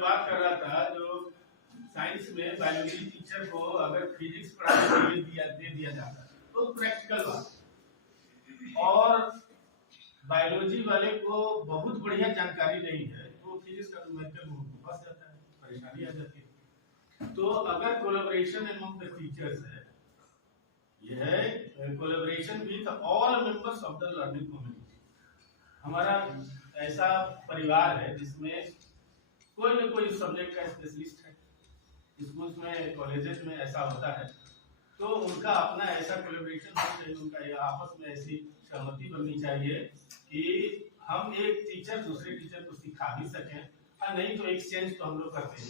मैं बात कर रहा था जो साइंस में बायोलॉजी टीचर को अगर फिजिक्स पढ़ाने के लिए दे दिया जाता है तो प्रैक्टिकल बात, और बायोलॉजी वाले को बहुत बढ़िया जानकारी नहीं है तो फिजिक्स का न्यूमेरिकल फंस जाता है, परेशानी आ जाती है। तो अगर कोलैबोरेशन अमंग द टीचर्स है, यह collaboration with all members of the learning community. हमारा ऐसा परिवार है जिसमें कोई न कोई सब्जेक्ट का स्पेशलिस्ट है, स्कूल्स में कॉलेजेस में ऐसा होता है, तो उनका अपना ऐसा कोलैबोरेशन होना चाहिए, उनका ये आपस में ऐसी सहमति बननी चाहिए कि हम एक टीचर दूसरे टीचर को सिखा भी सकें, और नहीं तो एक्सचेंज तो हम लोग करते हैं।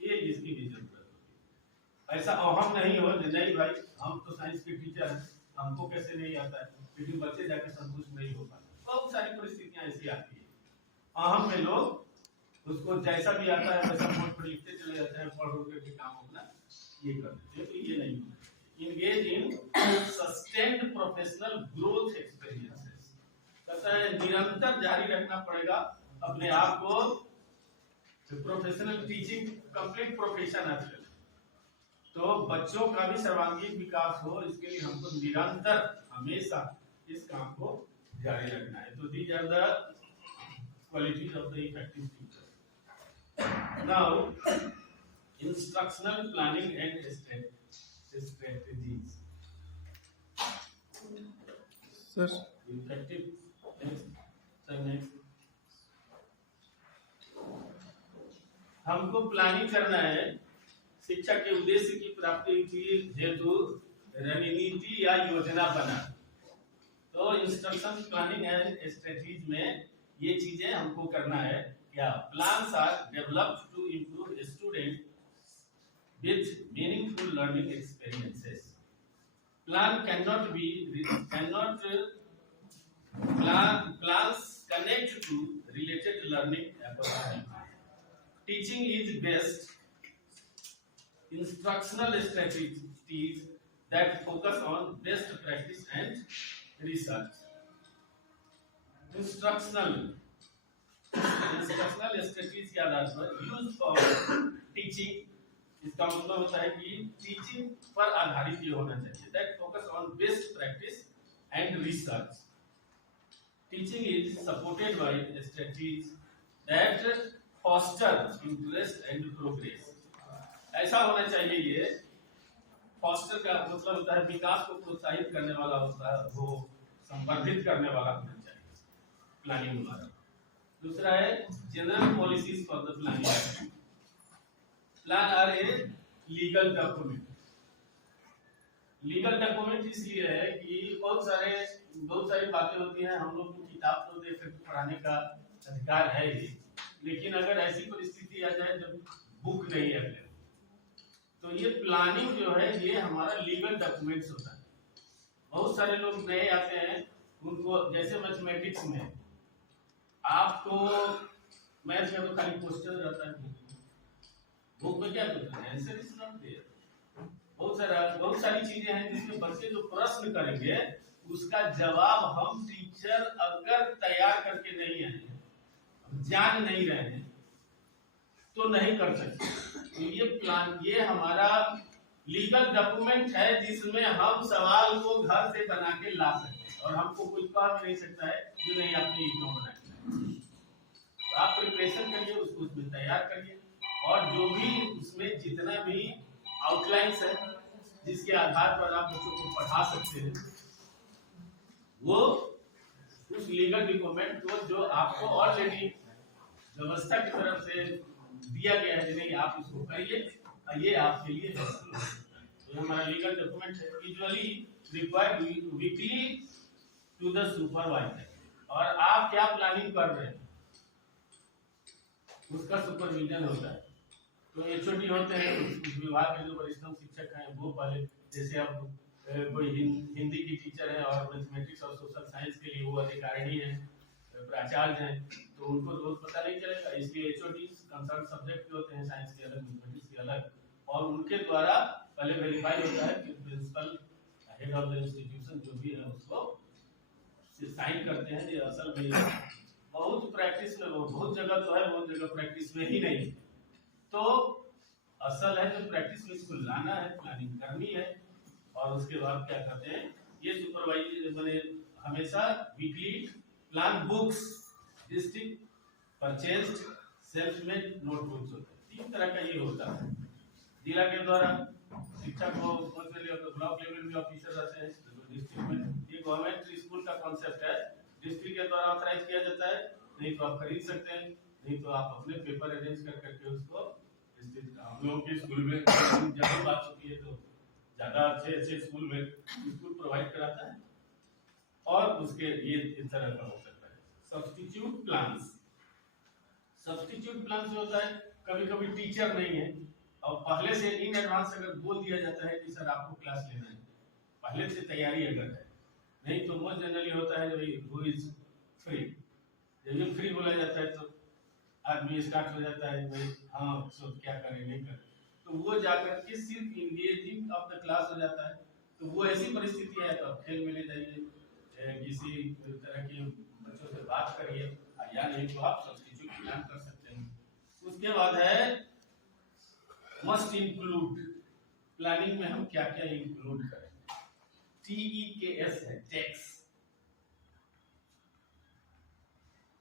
ये इसकी भी जरूरत होती है। ऐसा हम नहीं हो नहीं भाई हम तो साइंस के टीचर हैं, हमको कैसे नहीं आता है, लेकिन बच्चे जाके संतुष्ट नहीं हो पाते। बहुत सारी परिस्थितियां ऐसी आती है, अहम में लोग उसको जैसा भी आता है वैसा बोर्ड पर लिखते चले जाते हैं, पढ़ करके काम अपना ये करते हैं। तो ये नहीं होना चाहिए। Engage in sustained professional growth experiences, कहता है निरंतर जारी रखना पड़ेगा अपने आप को। प्रोफेशनल टीचिंग कंप्लीट प्रोफेशन है, तो बच्चों का भी सर्वांगीण विकास हो, इसके लिए हमको निरंतर हमेशा इस काम को जारी रखना है। तो these are the qualities of the effective teacher. Now, instructional planning and strategies. Sir. Effective. Next. Sir, next. हमको प्लानिंग करना है शिक्षा के उद्देश्य की प्राप्ति की हेतु रणनीति या योजना बना। तो इंस्ट्रक्शन प्लानिंग एंड स्ट्रेटजीज में ये चीजें हमको करना है। क्या plans are developed to improve students with meaningful learning experiences. Plans connect to related learning opportunities. Teaching is best instructional strategies that focus on best practice and research. Instructional strategies के आधार पर use for teaching, इसका मतलब होता है कि teaching पर आधारित ये होना चाहिए। That focus on best practice and research. Teaching is supported by strategies that foster interest and progress. ऐसा होना चाहिए, ये फॉस्टर का मतलब होता है विकास को प्रोत्साहित करने वाला होता है, वो संवर्धित करने वाला होना चाहिए प्लानिंग हमारा। दूसरा है general policies for the planning. Plan are a legal document. Legal document इसलिए है कि बहुत सारी बातें होती हैं, हम लोग को किताब तो देख सकते पढ़ाने का अधिकार है ही, लेकिन अगर ऐसी परिस्थिति आ जाए जब बुक नहीं है तो ये प्लानिंग जो है ये हमारा लीगल डॉक्यूमेंट्स होता है। बहुत सारे लोग नए आते हैं, उनको जैसे मैथमेटिक्स में आपको मैथ में तो खाली क्वेश्चन रहता है, बुक में क्या करते हैं आंसर इज नॉट देयर। बहुत सारी चीजें हैं जिसमें बच्चे जो प्रश्न करेंगे उसका जवाब हम टीचर अगर तैयार करके नहीं आए, जान नहीं रहे हैं तो नहीं कर सकते। तो ये हमारा लीगल डॉक्यूमेंट है जिसमें हम सवाल को घर से बना के ला सकते हैं, और हमको कोई कह नहीं सकता है जो नहीं आपने क्यों बनाया। तो आप प्रिपरेशन करिए, उसको उसमें तैयार करिए, और जो भी उसमें जितना भी आउटलाइंस है जिसके आधार पर आप बच्चों को पढ़ा सकते हैं, वो उस लीगल डॉक्यूमेंट को जो आपको ऑलरेडी व्यवस्था की तरफ से दिया गया है, नहीं आप इसको करिए, ये आपके लिए है। तो हमारा लीगल डॉक्यूमेंट है, usually required weekly to the supervisor. और आप क्या प्लानिंग कर रहे हैं उसका सुपरविजन होता है। तो एचओडी होते हैं उस विभाग के जो वरिष्ठ शिक्षक हैं, वो पहले जैसे अब कोई हिंदी की टीचर है और मैथमेटिक्स और सोशल साइंस के लिए वो अधिकारिणी है, प्राचार्य हैं, तो उनको रोज पता नहीं चलेगा, इसलिए एचओडी कंसर्न सब्जेक्ट के होते हैं, साइंस के अलग मैथमेटिक्स के अलग, और उनके द्वारा पहले वेरीफाई होता है कि principal head of the institution जो भी है उसको साइन करते हैं, ये असल में बहुत प्रैक्टिस में, बहुत जगह तो है, बहुत जगह प्रैक्टिस में ही नहीं। तो असल है तो प्रैक्टिस में इसको लाना है, प्लानिंग करनी है, और उसके बाद क्या करते हैं, ये सुपरवाइजर मैंने हमेशा weekly plan books district purchased self made notebooks होते हैं। 3 तरह का ये होता है। जिला के द्वारा शिक्षक को ब्लॉक लेवल में ऑफिसर रहते हैं, डिस्ट्रिक्ट में ये गवर्नमेंट स्कूल का कॉन्सेप्ट है, डिस्ट्रिक्ट के द्वारा ऑथराइज किया जाता है। नहीं तो आप खरीद सकते हैं, नहीं तो आप अपने पेपर अरेंज कर करके उसको डिस्ट्रिक्ट, हम लोगों के स्कूल में जब बात होती है तो ज्यादा अच्छे स्कूल में स्कूल प्रोवाइड कराता है। और उसके ये इस तरह का हो सकता है सब्स्टिट्यूट प्लान्स। सब्स्टिट्यूट प्लान्स होता है कभी कभी टीचर नहीं है और पहले से इन एडवांस अगर बोल दिया जाता है कि सर आपको क्लास लेना है, पहले से तैयारी अगर है, नहीं तो मोस्ट जनरली होता है हु इज फ्री, जब फ्री बोला जाता है तो आदमी स्टार्ट हो जाता है भाई हाँ सो क्या करें नहीं करें, तो वो जाकर के सिर्फ इंगेजिंग ऑफ द क्लास हो जाता है। तो वो ऐसी परिस्थिति है तो खेल में ले जाइए, किसी तरह की बच्चों से बात करिए, या नहीं तो आप सब्स्टिट्यूट प्लान कर सकते हैं। उसके बाद है मस्ट इंक्लूड, प्लानिंग में हम क्या क्या इंक्लूड करें। TEKS है टैक्स,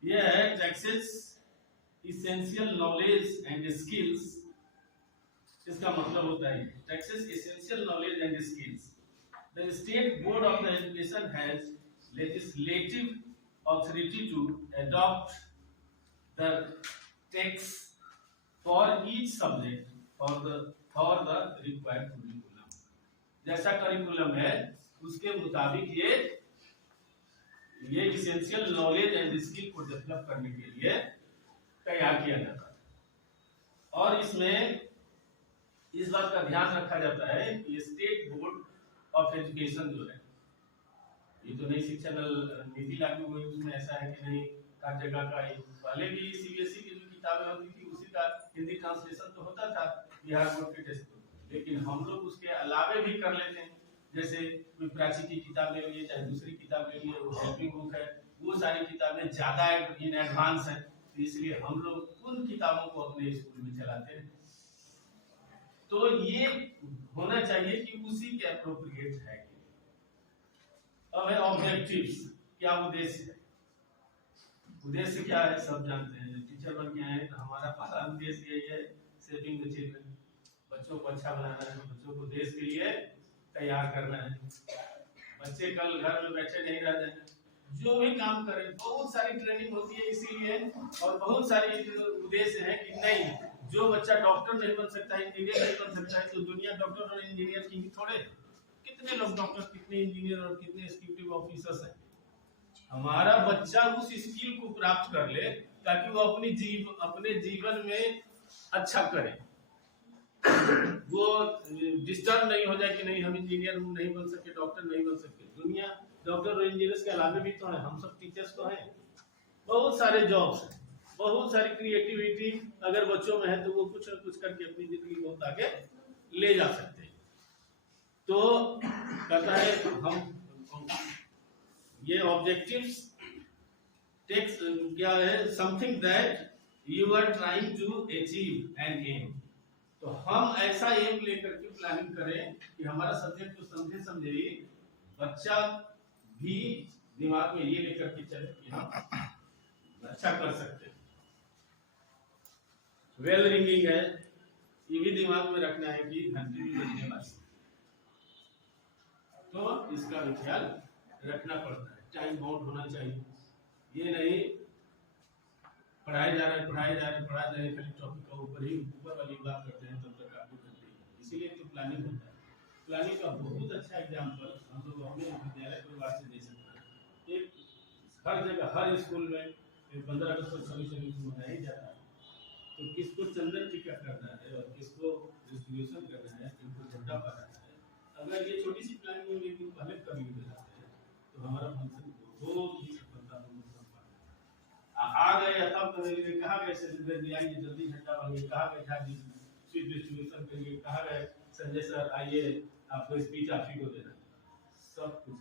यह है taxes essential knowledge and skills. इसका मतलब होता है taxes essential knowledge and skills. The state board of the education has legislative authority to adopt the tax for each subject for the required curriculum। जैसा curriculum है उसके मुताबिक ये essential knowledge and skill को डेवलप करने के लिए तैयार किया जाता है। और इसमें इस बात का ध्यान रखा जाता है कि स्टेट बोर्ड ऑफ एजुकेशन जो है, ये तो नई शिक्षा नीति लागू हुई उसमें ऐसा है कि नहीं हर जगह का, पहले भी सीबीएसई की जो किताबें होती थी उसी का हिंदी ट्रांसलेशन तो होता था बिहार बोर्ड के टेस्ट में, लेकिन हम लोग उसके अलावे भी कर लेते हैं। जैसे कोई प्राची की किताब ले लिए चाहे दूसरी किताब ले लिए, वो हेल्पिंग बुक है, वो सारी किताबें ज्यादा इन एडवांस है, तो इसलिए हम लोग उन किताबों को अपने स्कूल में चलाते हैं। तो ये होना चाहिए कि उसी के अप्रोप्रिएट है। अब है ऑब्जेक्टिव्स, क्या उद्देश्य है। उद्देश्य क्या है सब जानते हैं, टीचर बन के आए तो हमारा पहला उद्देश्य यही है सेविंग द चिल्ड्रन, बच्चों को अच्छा बनाना है, बच्चों को देश के लिए तैयार करना है। बच्चे कल घर में बैठे नहीं रह जाए, जो भी काम करें, बहुत सारी ट्रेनिंग होती है इसीलिए, और बहुत सारी उद्देश्य है कि नहीं जो बच्चा डॉक्टर नहीं बन सकता है, इंजीनियर नहीं बन सकता है, तो दुनिया डॉक्टर और इंजीनियर की थोड़े, कितने लोग डॉक्टर, कितने इंजीनियर और कितने एग्जीक्यूटिव ऑफिसर्स हैं। हमारा बच्चा उस स्किल को प्राप्त कर ले ताकि वो अपने जीवन में अच्छा करे, वो डिस्टर्ब नहीं हो जाए कि नहीं हम इंजीनियर नहीं बन सके, डॉक्टर नहीं बन सके। दुनिया डॉक्टर और इंजीनियर्स के अलावा भी तो है, हम सब टीचर्स तो हैं, बहुत सारे जॉब्स हैं, बहुत सारी क्रिएटिविटी अगर बच्चों में है तो वो कुछ न कुछ करके अपनी जिंदगी बहुत आगे ले जा सकते हैं। तो कहता है हम ये ऑब्जेक्टिव्स टेक्स्ट क्या है, something that you are trying to achieve an aim. तो हम ऐसा एम लेकर के प्लानिंग करें कि हमारा सब्जेक्ट को समझे ही बच्चा भी दिमाग में ये लेकर के चले कि हम अच्छा कर सकते हैं। वेल रिंगिंग है, ये भी दिमाग में रखना है कि घंटी भी बजने वाली, तो इसका भी ख्याल रखना पड़ता है। टाइम बाउंड होना चाहिए, ये नहीं पढ़ाए जा रहे खाली टॉपिक का ऊपर वाली बात करते हैं तब तक आपको करते हैं। इसीलिए तो प्लानिंग होता है। प्लानिंग का बहुत अच्छा एग्जाम्पल हम लोग अपने विद्यालय परिवार से दे सकते हैं। एक हर जगह हर स्कूल में 15 अगस्त और 26 जनवरी को मनाया जाता है, तो किसको चंदन टीका करना है और किसको डिस्ट्रीब्यूशन करना है, किसको झंडा फहराना है, अगर ये छोटी सी प्लानिंग में भी पहले कभी हो जाते हैं तो हमारा फंक्शन बहुत ही सफलतापूर्वक आ गए। तब कहा गए सेलिब्रेट आइए जल्दी झंडा बनिए, कहा गए झाजी स्वीट डिस्ट्रीब्यूशन करिए, कहा गए संजय सर आइए आपको स्पीच आप ही को देना, सब कुछ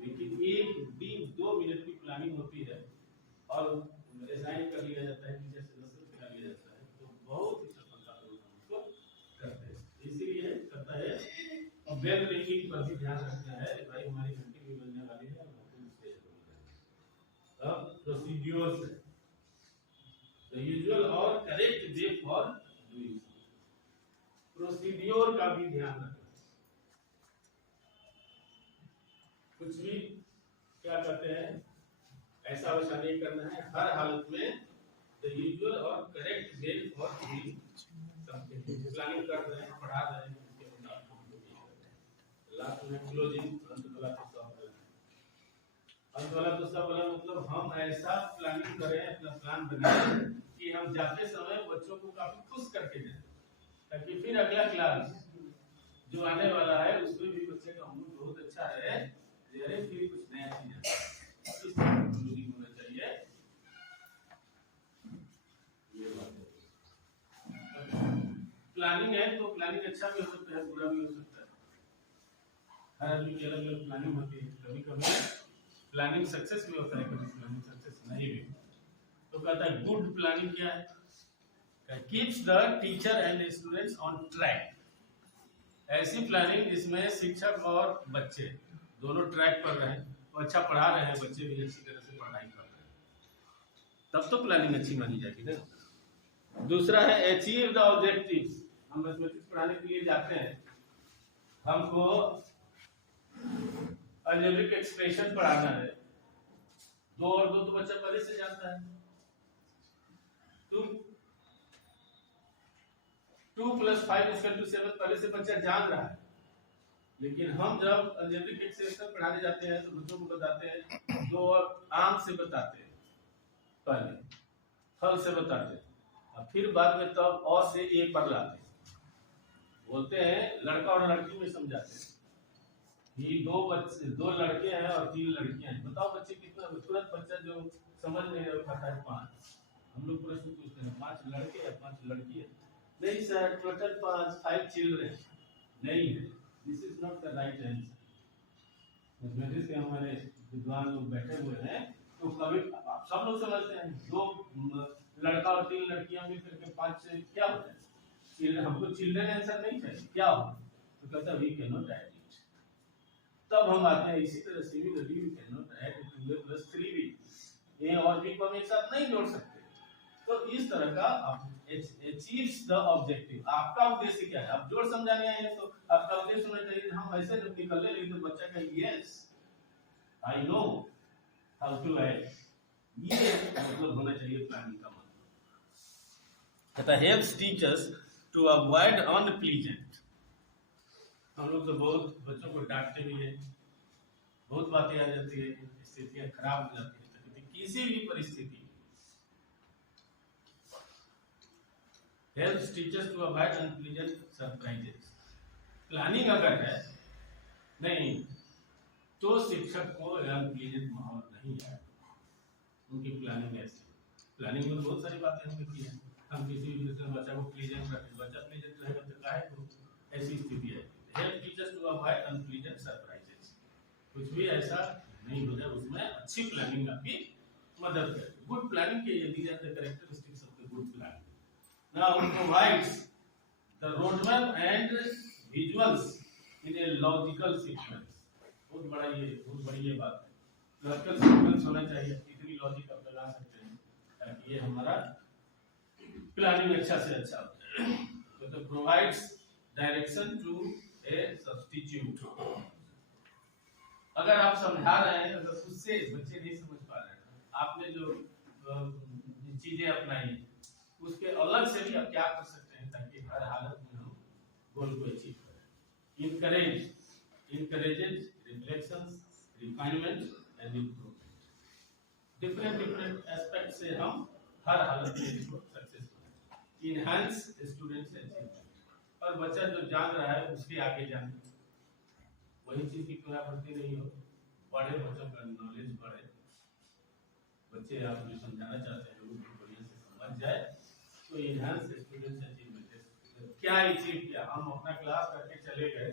लेकिन 1 2 मिनट की प्लानिंग होती है और डिजाइन कर लिया जाता है, टीचर से नस्ल कर लिया जाता है, तो बहुत ही सफलतापूर्वक हम उसको करते हैं। इसीलिए करता है और बेल रिंगिंग पर भी ध्यान रखना है, भाई हमारी घंटी भी बजने वाली है और हमको स्टेज पे बोलना है। अब प्रोसीड्यूर्स है, द यूजुअल और correct way for doing. Procedure का भी ध्यान रखना, कुछ भी क्या करते हैं ऐसा वैसा नहीं करना है, हर हालत में द यूजुअल और correct way for doing something. Planning कर रहे हैं, पढ़ा रहे हैं, उसके मुताबिक लास्ट में क्लोजिंग अंत वाला तो सब अंत वाला तो सब वाला मतलब हम ऐसा प्लानिंग करें, अपना प्लान बनाएं कि हम जाते समय बच्चों को काफी खुश करके जाएं, ताकि फिर अगला क्लास जो आने वाला है उसमें भी बच्चे का मूड बहुत अच्छा है, अरे फिर कुछ नया चीज है, इस तरह का क्लोजिंग होना चाहिए। ये बात है, प्लानिंग है तो प्लानिंग अच्छा भी हो सकता है, बुरा भी हो सकता है, हर आदमी की अलग अलग प्लानिंग होती है। कभी कभी प्लानिंग सक्सेस भी होता है, कभी प्लानिंग सक्सेस नहीं भी। तो कहता है गुड प्लानिंग क्या है, keeps the teacher and students on track. ऐसी प्लानिंग जिसमें शिक्षक और बच्चे दोनों ट्रैक पर रहे और अच्छा पढ़ा रहे हैं, बच्चे भी अच्छी तरह से पढ़ाई कर रहे हैं, तब तो प्लानिंग अच्छी मानी जाएगी ना। दूसरा है अचीव द ऑब्जेक्टिव्स। हम मैथमेटिक्स पढ़ाने के लिए जाते हैं, हमको अलजेब्रिक एक्सप्रेशन पढ़ाना है, 2 और 2 तो बच्चा पहले से जानता है, 2 + 5 = 7 पहले से बच्चा जान रहा है। लेकिन हम जब अलजेब्रिक एक्सप्रेशन पढ़ाने जाते हैं तो बच्चों को बताते हैं, 2 और आम से बताते हैं, पहले फल से बताते हैं और फिर बाद में तब और से ए पर लाते हैं। बोलते हैं लड़का और लड़की में समझाते हैं कि 2 लड़के हैं और 3 लड़कियां हैं, बताओ बच्चे कितना, तुरंत बच्चा जो समझ नहीं रहा खाता है 5। हम लोग प्रश्न पूछते हैं 5 लड़के या 5 लड़की है, नहीं सर टोटल 5 चिल्ड्रन नहीं है, this is not the right answer. Mathematics के हमारे विद्वान लोग बैठे हुए हैं, तो कभी सब लोग समझते हैं 2 लड़का और 3 लड़कियां मिलकर के 5 से क्या होता है, चिल्ड्रन। हमको चिल्ड्रन आंसर नहीं चाहिए, क्या हो, तो कहता we can not add it. तब हम आते हैं इसी तरह से भी we can not add 2a + 3b, A और बी को हम एक साथ नहीं जोड़ सकते। तो इस तरह का अचीव्स द ऑब्जेक्टिव। आपका उद्देश्य क्या है, आप जोड़ समझाने आए हैं तो आपका उद्देश्य होना चाहिए हम ऐसे जब निकलने लगे तो बच्चा का yes I know how to add, ये मतलब होना चाहिए प्लानिंग का मतलब। कहता helps teachers to avoid unpleasant. हम लोग तो बहुत बच्चों को डांटते भी हैं, बहुत बातें आ जाती है, स्थितियां खराब हो जाती है, किसी भी परिस्थिति helps teachers to avoid unpleasant surprises। Planning अगर है नहीं तो शिक्षक को अनप्लीजेंट माहौल नहीं है, उनकी प्लानिंग ऐसी। प्लानिंग में बहुत सारी बातें हमने की हैं, हम किसी भी बच्चा को प्लीजेंट रखें, बच्चा प्लीजेंट रहेगा तो काहे को ऐसी स्थिति है। Help teachers to avoid unpleasant surprises, कुछ भी ऐसा नहीं हो जाए, उसमें अच्छी प्लानिंग आपकी मदद करे। गुड प्लानिंग के ये these are the characteristics of the good planning. Now it provides the roadmap and visuals in a logical sequence। बहुत बड़ी ये बात है, लॉजिकल सीक्वेंस होना चाहिए, इतनी लॉजिक आप लगा सकते हैं ताकि ये हमारा प्लानिंग अच्छा से अच्छा हो जाए। तो provides direction to a substitute। अगर आप समझा रहे हैं, अगर उससे बच्चे नहीं समझ पा रहे हैं, आपने जो चीजें अपनाई उसके अलग से भी आप क्या कर सकते हैं ताकि हर हालत में हम गोल को अचीव करें। encourages reflections, refinement and improvement। Different aspect से हम हर हालत में इसको सक्सेस करें। enhance students achievement, और बच्चा जो जान रहा है उसके आगे जाने, वही चीज की पुनरावृत्ति नहीं हो, पढ़े बच्चों का नॉलेज बढ़े, बच्चे आप जो समझाना चाहते हैं वो बढ़िया से समझ जाए, तो एनहांस स्टूडेंट्स अचीवमेंट। क्या अचीव किया, हम अपना क्लास करके चले गए,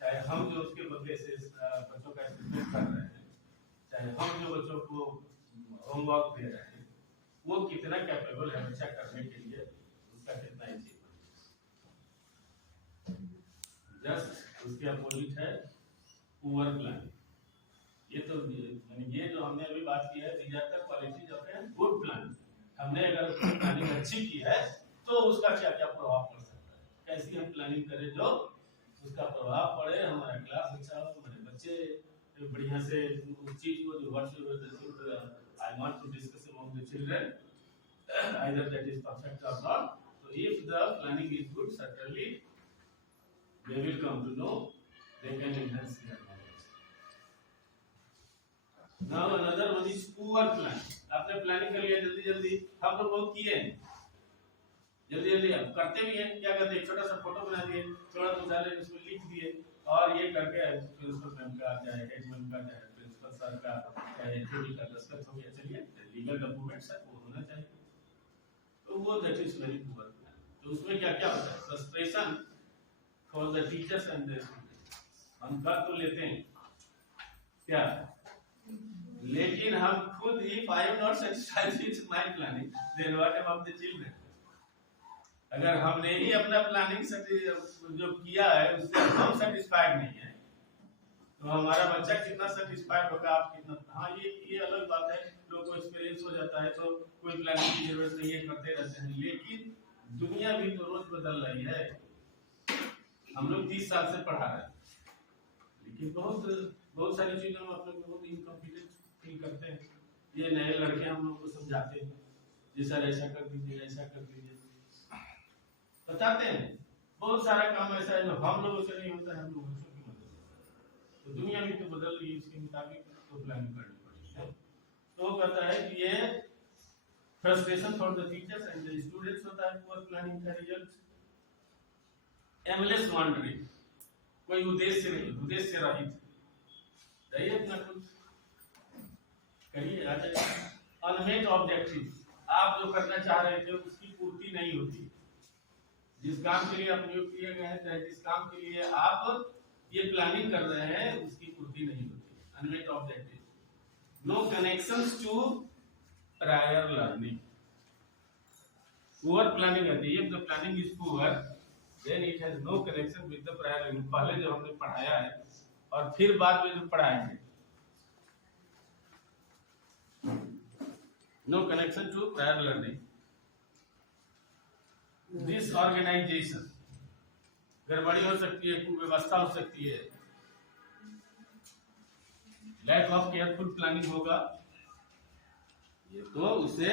चाहे हम जो उसके बदले से बच्चों का एसेसमेंट कर रहे हैं चाहे हम जो बच्चों को होमवर्क दे रहे हैं वो कितना कैपेबल है बच्चा करने के लिए, उसका कितना अचीवमेंट। जस्ट उसके अपोजिट है पुअर प्लानिंग। ये तो ये जो हमने अभी बात की है, these are the qualities of a good planning. हमने अगर प्लानिंग अच्छी की है तो उसका क्या क्या प्रभाव पड़ सकता है, कैसी हम प्लानिंग करें जो उसका प्रभाव पड़े, हमारा क्लास अच्छा हो, हमारे बच्चे बढ़िया से उस चीज को जो I want to discuss among the children either that is perfect or not. So if the planning is good, certainly they will come to know, they can enhance their knowledge. Now another one is poor plan. आपने planning कर लिया जल्दी जल्दी, हम लोग बहुत किए हैं जल्दी जल्दी, अब करते भी हैं, क्या करते हैं, छोटा सा फोटो बना दिए, थोड़ा सा डाले, उसमें लिख दिए और ये करके प्रिंसिपल मैम का चाहे हेड मैम का चाहे प्रिंसिपल सर का चाहे एचओडी का दस्तखत हो गया, चलिए लीगल डॉक्यूमेंट्स है वो होना चाहिए। तो वो that is very poor plan. तो उसमें क्या क्या होता है, frustration for the teachers and the students. हम कर तो लेते हैं क्या, लेकिन हम खुद ही I am not satisfied with my planning, then what about the children? अगर हमने ही अपना प्लानिंग जो किया है उससे हम सेटिस्फाइड नहीं है तो हमारा बच्चा कितना सेटिस्फाइड होगा, आप कितना। हाँ ये अलग बात है, लोगों को एक्सपीरियंस हो जाता है तो कोई प्लानिंग की जरूरत नहीं है, करते रहते हैं, लेकिन दुनिया भी तो रोज बदल रही है। हम लोग 30 साल से पढ़ा रहे हैं लेकिन बहुत सारी चीजों में अपने को बहुत इनकॉम्पिटेंट फील करते हैं। ये नए लड़के हम लोग को समझाते हैं जी सर ऐसा कर दीजिए, ऐसा कर दीजिए, बताते हैं। बहुत सारा काम ऐसा है जो हम लोगों से नहीं होता है, हम लोग बच्चों की मदद से। तो दुनिया भी तो बदल रही है, उसके मुताबिक तो प्लानिंग करनी पड़ती है। तो कहता है कि ये frustration for the teachers and the students होता है पुअर प्लानिंग का रिजल्ट। एमलेस वॉन्डरिंग, कोई उद्देश्य नहीं, उद्देश्य रहित रहिए अपना कुछ करिए आ जाए। अनमेट ऑब्जेक्टिव, आप जो करना चाह रहे थे उसकी पूर्ति नहीं होती, जिस काम के लिए आप नियुक्त किए गए हैं चाहे जिस काम के लिए आप ये प्लानिंग कर रहे हैं उसकी पूर्ति नहीं होती। Unmet objective, no connections to prior learning. Poor planning है, if the planning is poor then it has no connection with the prior learning। पहले जो हमने पढ़ाया है और फिर बाद में जो पढ़ाएंगे, no connection to prior learning। Disorganisation, गड़बड़ी हो सकती है, कुव्यवस्था हो सकती है। लैक ऑफ केयरफुल प्लानिंग होगा ये तो उसे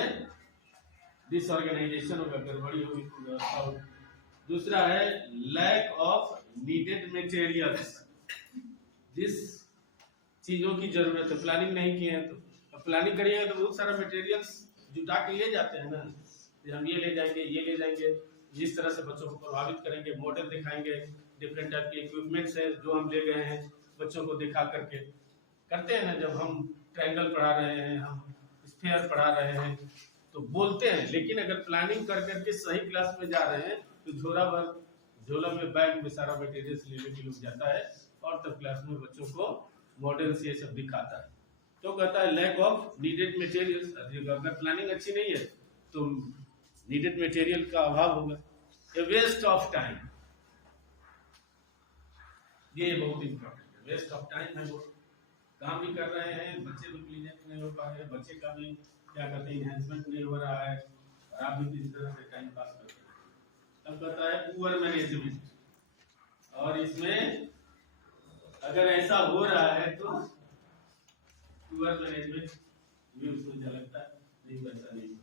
डिसऑर्गेनाइजेशन होगा, गड़बड़ी होगी, कुव्यवस्था होगी। दूसरा है लैक ऑफ नीडेड मटेरियल्स, जिस चीजों की जरूरत है प्लानिंग नहीं किए हैं तो प्लानिंग करिएगा तो बहुत सारा मटेरियल्स जुटा के ले जाते हैं ना, हम ये ले जाएंगे ये ले जाएंगे, जिस तरह से बच्चों को प्रभावित करेंगे, मॉडल दिखाएंगे, डिफरेंट टाइप के इक्विपमेंट्स है जो हम ले गए हैं बच्चों को दिखा करके करते हैं ना। जब हम ट्रायंगल पढ़ा रहे हैं, हम स्फीयर पढ़ा रहे हैं तो बोलते हैं, लेकिन अगर प्लानिंग कर करके सही क्लास में जा रहे हैं तो झोला में बैग में सारा मटेरियल्स लेने के लोग जाता है और तब क्लास में बच्चों को मॉडल्स ये सब दिखाता है। तो कहता है लैक ऑफ नीडेड मटेरियल्स, अगर प्लानिंग अच्छी नहीं है तो नीडेड मटेरियल का अभाव होगा। ए वेस्ट ऑफ टाइम, ये बहुत इंपॉर्टेंट है, वेस्ट ऑफ टाइम है, वो काम भी कर रहे हैं, बच्चे भी प्लीजेंट नहीं हो पा रहे, बच्चे का भी क्या कहते हैं एनहांसमेंट नहीं हो रहा है और आप भी किसी तरह से टाइम पास करते हैं। अब कहता है पुअर मैनेजमेंट, और इसमें अगर ऐसा हो रहा है तो पुअर मैनेजमेंट भी उसमें झलकता है, नहीं वैसा नहीं।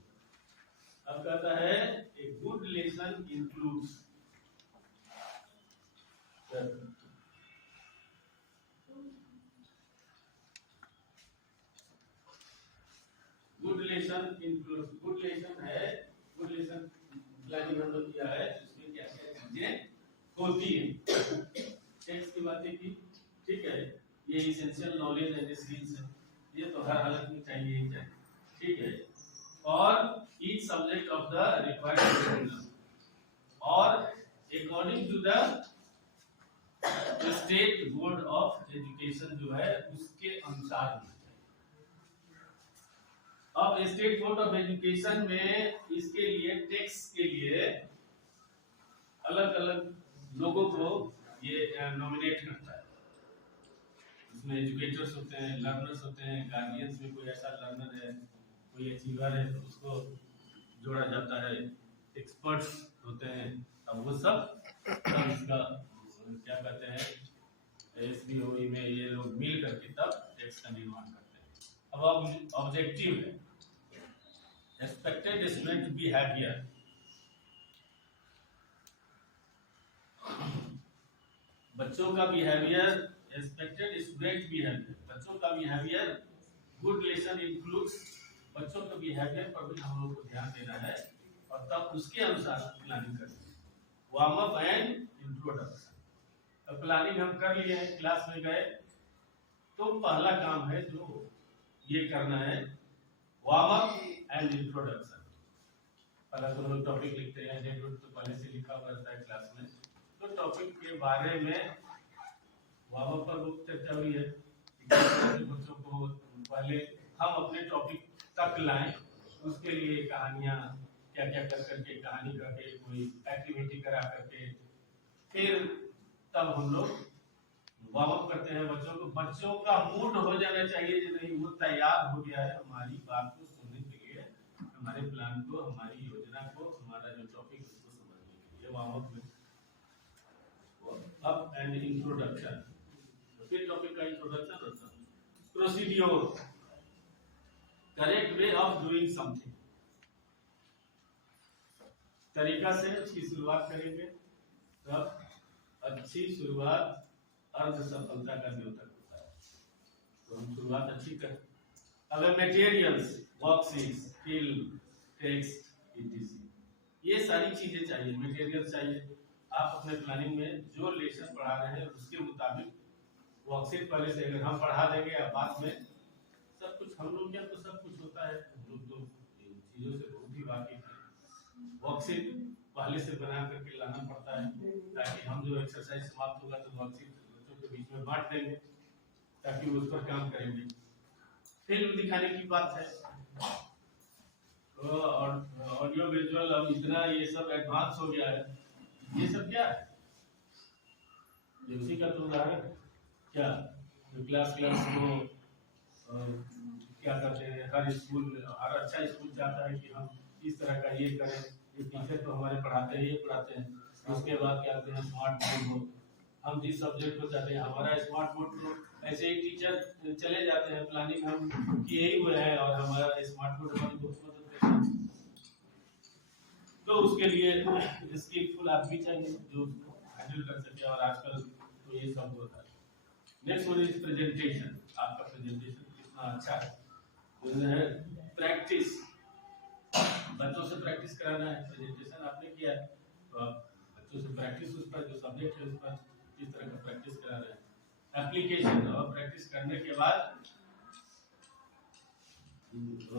अब कहता है a good lesson includes, good lesson includes, good lesson है, गुड लेसन प्लानिंग हम लोग किया है, इसमें क्या क्या चीजें होती है, टेक्स्ट की बातें की, ठीक है, ये एसेंशियल नॉलेज एंड स्किल्स है, ये तो हर हालत में चाहिए ही चाहिए, ठीक है, और each subject of the required curriculum or according to the state board of education जो है उसके अनुसार होना चाहिए। अब स्टेट बोर्ड ऑफ एजुकेशन में इसके लिए टेक्स्ट के लिए अलग अलग लोगों को ये नॉमिनेट करता है। इसमें एजुकेटर्स होते हैं, लर्नर्स होते हैं, गार्डियंस में कोई ऐसा लर्नर है, कोई अचीवर है तो उसको जोड़ा जाता है, एक्सपर्ट्स होते हैं। अब वो सब इसका क्या कहते हैं एसबीओई में ये लोग मिल करके तब टेक्स्ट का निर्माण करते हैं। अब ऑब्जेक्टिव है एक्सपेक्टेड स्टूडेंट बिहेवियर। बच्चों का बिहेवियर, एक्सपेक्टेड स्टूडेंट बिहेवियर, बच्चों का बिहेवियर, गुड रिलेशन इंक्लूड्स, बच्चों का बिहेवियर पर भी हम लोग को ध्यान देना है और तब उसके अनुसार प्लानिंग करनी है। Warm up and introduction. अब प्लानिंग हम कर लिए हैं, क्लास में गए तो पहला काम है जो ये करना है वार्म अप एंड इंट्रोडक्शन। पहला तो हम लोग टॉपिक लिखते हैं, डेट तो पहले से लिखा हुआ रहता है क्लास में, तो टॉपिक के बारे में वार्म अप पर बहुत चर्चा हुई है। बच्चों को पहले हम अपने टॉपिक तक लाएं, उसके लिए कहानियां क्या क्या कर करके, कहानी करके, कोई एक्टिविटी करा करके, फिर तब हम लोग वार्म अप करते हैं बच्चों को। बच्चों का मूड हो जाना चाहिए कि नहीं वो तैयार हो गया है हमारी बात को सुनने के लिए, हमारे प्लान को, हमारी योजना को, हमारा जो टॉपिक उसको समझने के लिए warm up up and introduction. फिर टॉपिक का इंट्रोडक्शन होता है। Procedure, correct way of doing something, तरीका से उसकी शुरुआत करेंगे तब अच्छी शुरुआत अर्ध सफलता का द्योतक होता है। तो हम शुरुआत अच्छी करें। अगर materials, worksheets, film, text etc, ये सारी चीजें चाहिए, मटेरियल चाहिए। आप अपने प्लानिंग में जो लेसन पढ़ा रहे हैं उसके मुताबिक वर्कशीट पहले से अगर हम पढ़ा देंगे या बाद में सब कुछ, हम लोग क्या तो सब कुछ होता है, हम लोग तो चीजों से बहुत ही वाकिफ हैं। वर्कशीट पहले से बना करके लाना पड़ता है ताकि हम जो एक्सरसाइज समाप्त होगा तो वर्कशीट बच्चों के बीच में बांट देंगे ताकि वो उस पर काम करेंगे। फिल्म दिखाने की बात है और ऑडियो विजुअल अब इतना ये सब एडवांस हो गया है। ये सब क्या है, ये उसी का तो उदाहरण है। क्या जो क्लास को क्या करते हैं, हर स्कूल, हर अच्छा स्कूल चाहता है कि हम इस तरह का ये करें, ये टीचर तो हमारे पढ़ाते हैं, ये पढ़ाते हैं, उसके बाद क्या करते हैं स्मार्ट बोर्ड हो, हम जिस सब्जेक्ट को चाहते हैं हमारा स्मार्ट बोर्ड हो, ऐसे ही टीचर चले जाते हैं, प्लानिंग हम किए ही हुए हैं और हमारा स्मार्ट बोर्ड हमारी बहुत मदद करता है। तो उसके लिए स्किलफुल आदमी चाहिए जो उसको हैंडल कर सके, और आजकल तो ये सब होता है। Next one is presentation. आपका प्रेजेंटेशन कितना अच्छा है, प्रैक्टिस, बच्चों से प्रैक्टिस कराना है। प्रेजेंटेशन आपने किया है तो आप बच्चों से प्रैक्टिस उस पर, जो सब्जेक्ट है उस पर किस तरह का प्रैक्टिस करा रहे हैं। एप्लीकेशन, और प्रैक्टिस करने के बाद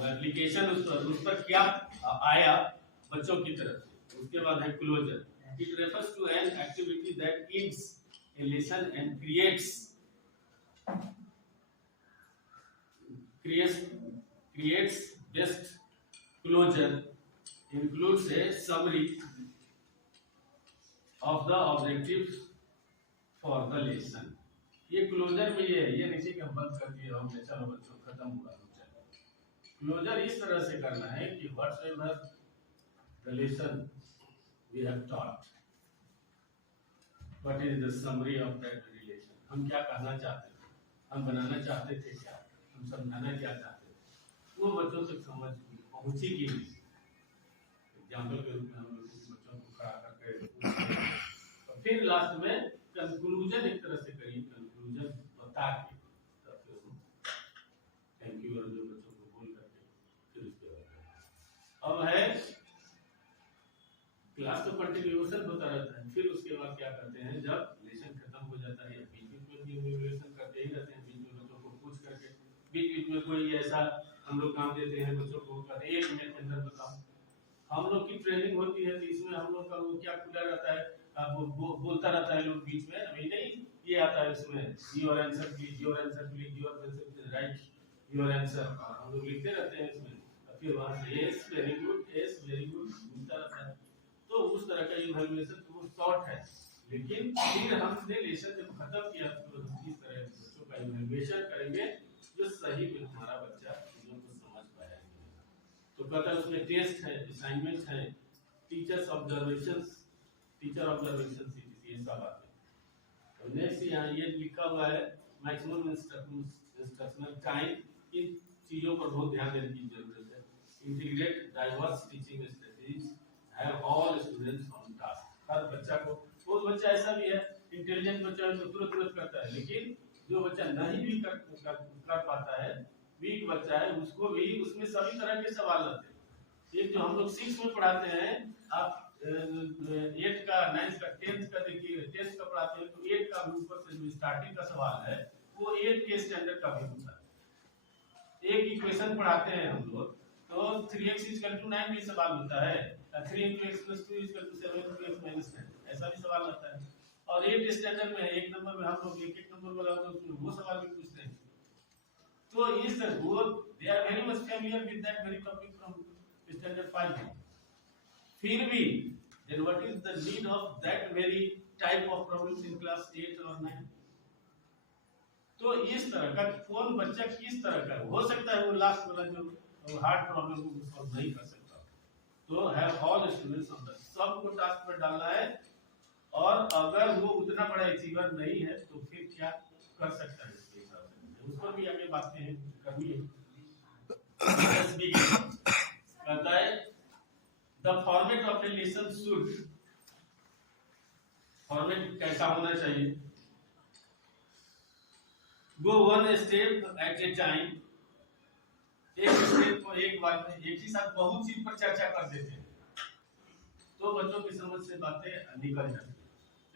एप्लीकेशन उस पर क्या आया बच्चों की तरफ से। उसके बाद है closure, it refers to an activity that ends a lesson and creates best closure, includes a summary of the objectives for the lesson। ये क्लोजर में ये है, ये नीचे के हम बंद कर दिए होंगे, चलो बच्चों खत्म हुआ। क्लोजर इस तरह से करना है कि whatsoever the lesson we have taught, what is the summary of that relation, हम क्या कहना चाहते थे, हम बनाना चाहते थे क्या, हम समझाना क्या चाहते थे, वो बच्चों तक समझ पहुंचेगी। एग्जाम्पल के रूप में हम लोग बच्चों को खड़ा करके और फिर लास्ट में कंक्लूजन एक तरह से करिए, कंक्लूजन बता के थैंक यू और जो बच्चों को बोल करके फिर उसके बाद अब है क्लास तो कंटिन्यूएशन होता रहता है। फिर उसके बाद क्या करते हैं, जब लेसन खत्म हो जाता है बीच में भी रिविजन करते ही रहते हैं, बीच में बच्चों को पूछ करके, बीच में कोई ऐसा हम लोग काम देते हैं बच्चों को, कहते हैं 1 मिनट के अंदर बताओ। हम लोग की ट्रेनिंग होती है तो इसमें हम लोग का वो क्या खुला रहता है, बोलता रहता है लोग बीच में, अभी नहीं ये आता है इसमें your answer please, your answer please, your answer right, your answer, हम लोग लिखते रहते हैं इसमें। फिर वहां से एस वेरी गुड मिलता रहता है। तो उस तरह का इवैल्यूएशन तो वो शॉर्ट है, लेकिन फिर हमने लेसन जब खत्म किया तो हम इस तरह बच्चों का इवैल्यूएशन करेंगे जो सही में हमारा बच्चा चीजों को समझ पाया। तो कहता है उसमें टेस्ट है, असाइनमेंट है, टीचर ऑब्जर्वेशन ये सब आते हैं। तो नेक्स्ट यहाँ ये लिखा हुआ है मैक्सिमम इंस्ट्रक्शनल टाइम, इन चीजों पर बहुत ध्यान देने की जरूरत है। Integrate diverse teaching strategies, have all students on task. हर बच्चा को, बहुत बच्चा ऐसा भी है इंटेलिजेंट बच्चा है तो तुरंत करता है, लेकिन जो बच्चा नहीं भी कर पाता है, वीक बच्चा है, उसको भी उसमें सभी तरह के सवाल आते हैं। एक जो हम लोग 6 में पढ़ाते हैं, आप 8 का 9 का 10th का देखिए, 10th का पढ़ाते हैं तो 8 का भी ऊपर से जो स्टार्टिंग का सवाल है वो 8 के स्टैंडर्ड का भी होता है। एक इक्वेशन पढ़ाते हैं हम लोग तो 3x = 9 भी सवाल होता है, 3 × x + 2 = 7 × x - 10 ऐसा भी सवाल आता है। और 8 स्टैंडर्ड में एक नंबर में हम लोग एक नंबर वाला होता है उसमें वो सवाल भी पूछते हैं। तो इस वो they are very much familiar with that very topic from standard 5। फिर भी then what is the need of that very type of problems in class 8 or 9? तो इस तरह का कौन बच्चा किस तरह का हो सकता है, वो लास्ट वाला जो हार्ड प्रॉब्लम को सॉल्व नहीं कर सकता, तो have all students on the, सबको टास्क पर डालना है। और अगर वो उतना बड़ा अचीवर नहीं है तो फिर क्या कर सकता है, इसके हिसाब से उस पर भी आगे बातें करनी है। कहता है the format of A lesson should, format कैसा होना चाहिए, go one step at A time, एक स्टेप को एक बार में, एक ही साथ बहुत चीज पर चर्चा कर देते हैं तो बच्चों की समझ से बातें निकल जाती है।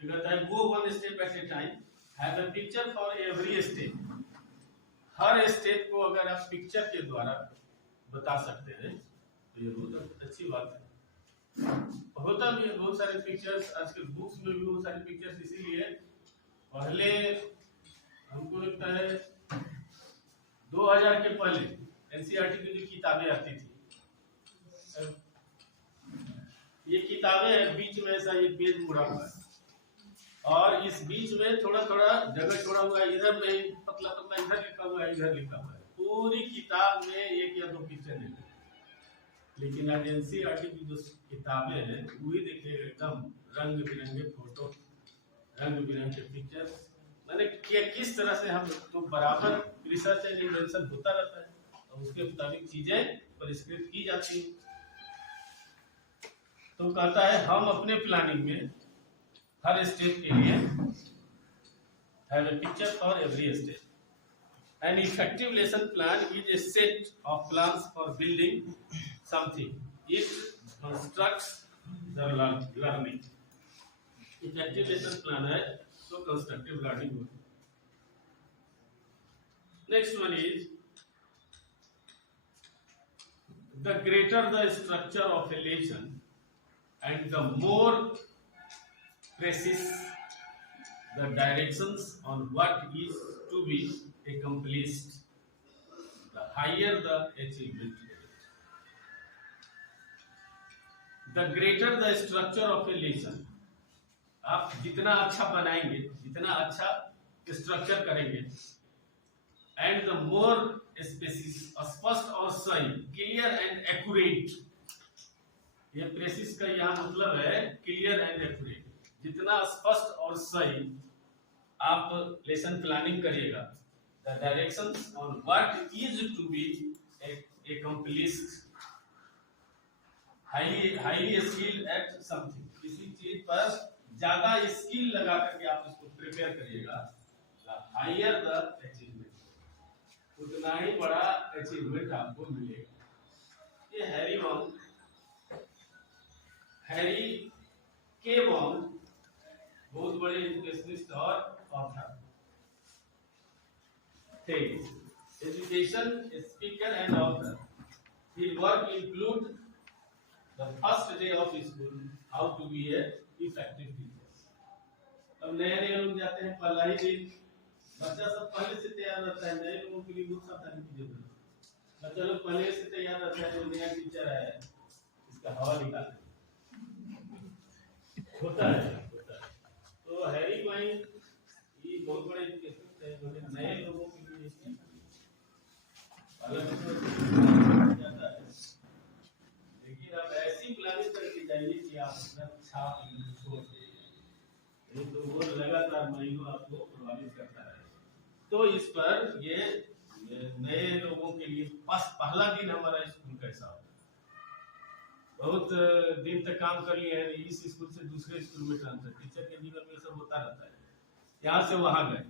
तो कहता है go one step at A time, have a picture for every step. Her step को अगर आप पिक्चर के द्वारा बता सकते हैं तो ये बहुत अच्छी बात है। होता भी है बहुत सारे पिक्चर्स, आजकल बुक्स में भी बहुत सारे पिक्चर्स, इसीलिए पहले हमको लगता है 2000 के पहले एनसीईआरटी की जो किताबें आती थी, ये किताबें बीच में ऐसा ये पेज मुड़ा हुआ है और इस बीच में थोड़ा थोड़ा जगह छोड़ा हुआ है, इधर में पतला पतला इधर लिखा हुआ है, इधर लिखा हुआ है। पूरी किताब में 1 या 2 पिक्चर नहीं है, लेकिन आज एनसीईआरटी की जो किताबें हैं वही देखिएगा एकदम रंग बिरंगे फोटो, रंग बिरंगे पिक्चर्स, मैंने किस तरह से हम तो बराबर रिसर्च एंड इन्वेंशन होता रहता है और उसके मुताबिक चीजें परिष्कृत की जाती है। तो कहता है हम अपने प्लानिंग में हर स्टेप के लिए have a picture for every step. An effective lesson plan is a set of plans for building something. It constructs the learning. Effective lesson plan है तो constructive learning होगी। Next one is the greater the structure of a lesson and the more precise the directions on what is to be accomplished, the higher the achievement rate. The greater the structure of a lesson, आप जितना अच्छा बनाएंगे, जितना अच्छा structure करेंगे, and the more स्पष्ट और सही, क्लियर एंड एक्यूरेट, ये प्रेसिस का यहाँ मतलब है क्लियर एंड एक्यूरेट, जितना स्पष्ट और सही आप लेसन प्लानिंग करिएगा, the directions on what is to be accomplished, highly skilled at something, किसी चीज पर ज्यादा स्किल लगा करके आप इसको प्रिपेयर करिएगा, the higher the achievement, उतना ही बड़ा अचीवमेंट आपको मिलेगा। ये हैरी के बॉन्ड बहुत बड़े एजुकेशनिस्ट और ऑथर थे, education speaker and author. His work include the first day of school, how to be a effective teacher। अब नए लोग जाते हैं पहला ही दिन, बच्चा सब पहले से तैयार रहता है, नए लोगों के लिए बहुत सावधानी की जरूरत है। मतलब पहले से तैयार रहता है, जो नया टीचर आया है इसका हवा निकाल होता है। तो हैरी क्वाइन ये बहुत बड़े नए लोगों के लिए अलग जाता है, लेकिन आप ऐसी प्लानिंग करके जाइए कि आप अपना छाप छोड़ दीजिए, नहीं तो वो लगातार महीनों आपको प्रभावित करता है। तो इस पर ये नए लोगों के लिए पहला दिन हमारा स्कूल कैसा हो, बहुत दिन तक काम कर लिए हैं, इस स्कूल से दूसरे स्कूल में ट्रांसफर, टीचर के जीवन में सब होता रहता है, यहाँ से वहां गए,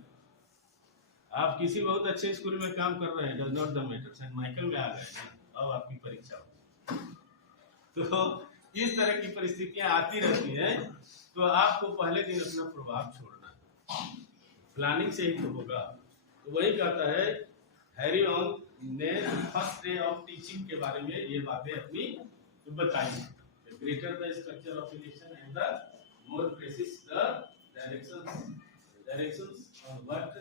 आप किसी बहुत अच्छे स्कूल में काम कर रहे हैं, does not the matter, Saint Michael में आ गए, अब आपकी परीक्षा हो। तो इस तरह की परिस्थितियां आती रहती हैं, तो आपको पहले दिन अपना प्रभाव छोड़ना है, प्लानिंग से ही तो होगा। तो वही कहता है हैरी ऑन ने फर्स्ट डे ऑफ टीचिंग के बारे में ये बातें अपनी बताई। Greater the structure of election and the more precious the directions on what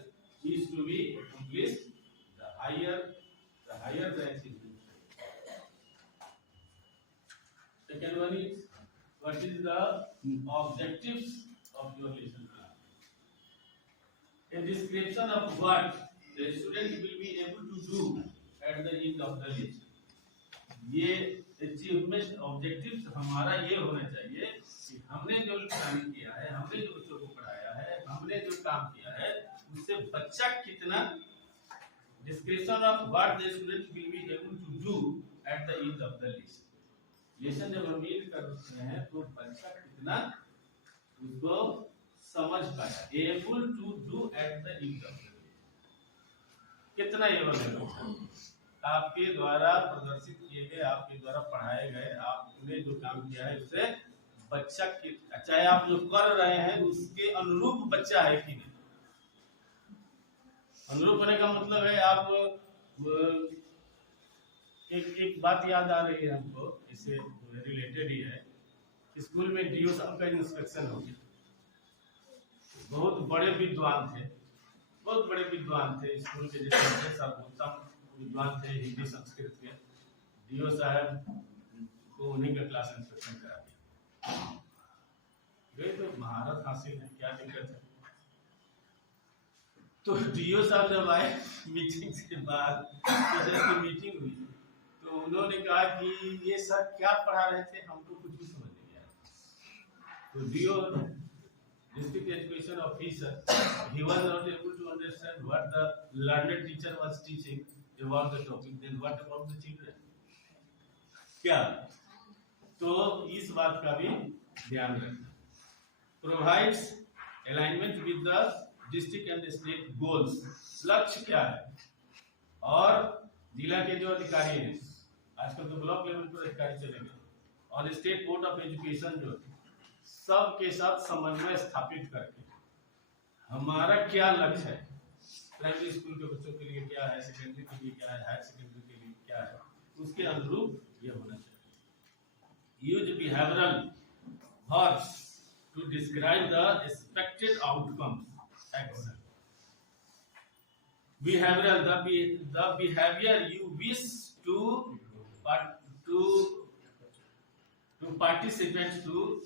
is to be accomplished, the higher the achievement. Second one is what is the objectives of your lesson plan. A description of what the student will be able to do at the end of the lesson. ये achievement objectives हमारा ये होना चाहिए कि हमने जो planning किया है, हमने जो बच्चों को पढ़ाया है, हमने जो काम किया है, उससे बच्चा कितना, description of what the student will be able to do at the end of the lesson. Lesson जब हम रीड करते हैं तो बच्चा कितना उसको समझ पाया, able to do at the end of the lesson, कितना एबल है आपके द्वारा प्रदर्शित किए गए, आपके द्वारा पढ़ाए गए, आपने जो काम किया है उससे बच्चा चाहे आप जो कर रहे हैं उसके अनुरूप बच्चा है कि नहीं। अनुरूप होने का मतलब है आप एक बात याद आ रही है हमको, इससे रिलेटेड ही है, स्कूल में डीओ साहब का इंस्पेक्शन हो गया, बहुत बड़े विद्वान थे, बहुत बड़े विद्वान थे स्कूल के, जैसे सर्वोत्तम विद्वान थे हिंदी संस्कृत के, डीओ साहब को उन्हीं का क्लास इंस्पेक्शन करा दिया, गए तो महारत हासिल है, क्या दिक्कत है। तो डीओ साहब जब आए मीटिंग के बाद, टीचर्स की मीटिंग हुई, तो उन्होंने कहा कि ये सर क्या पढ़ा रहे थे, हमको कुछ भी समझ नहीं आया। तो DO district education officer, he was not able to understand what the learned teacher was teaching about the topic, then what about the children, क्या। तो इस बात का भी ध्यान रखना। Provides alignment with the district and the state goals, लक्ष्य क्या है, और जिला के जो अधिकारी हैं, आजकल तो ब्लॉक लेवल पर अधिकारी चलेंगे, और स्टेट बोर्ड ऑफ एजुकेशन जो सब के साथ समन्वय स्थापित करके हमारा क्या लक्ष्य है, प्राइमरी स्कूल के बच्चों के लिए क्या है, सेकेंडरी के लिए क्या है, हायर सेकेंडरी के लिए क्या है, उसके अनुरूप ये होना चाहिए। Use behavioural verbs to describe the expected outcomes action. Behavioral, the behavior you wish to participate to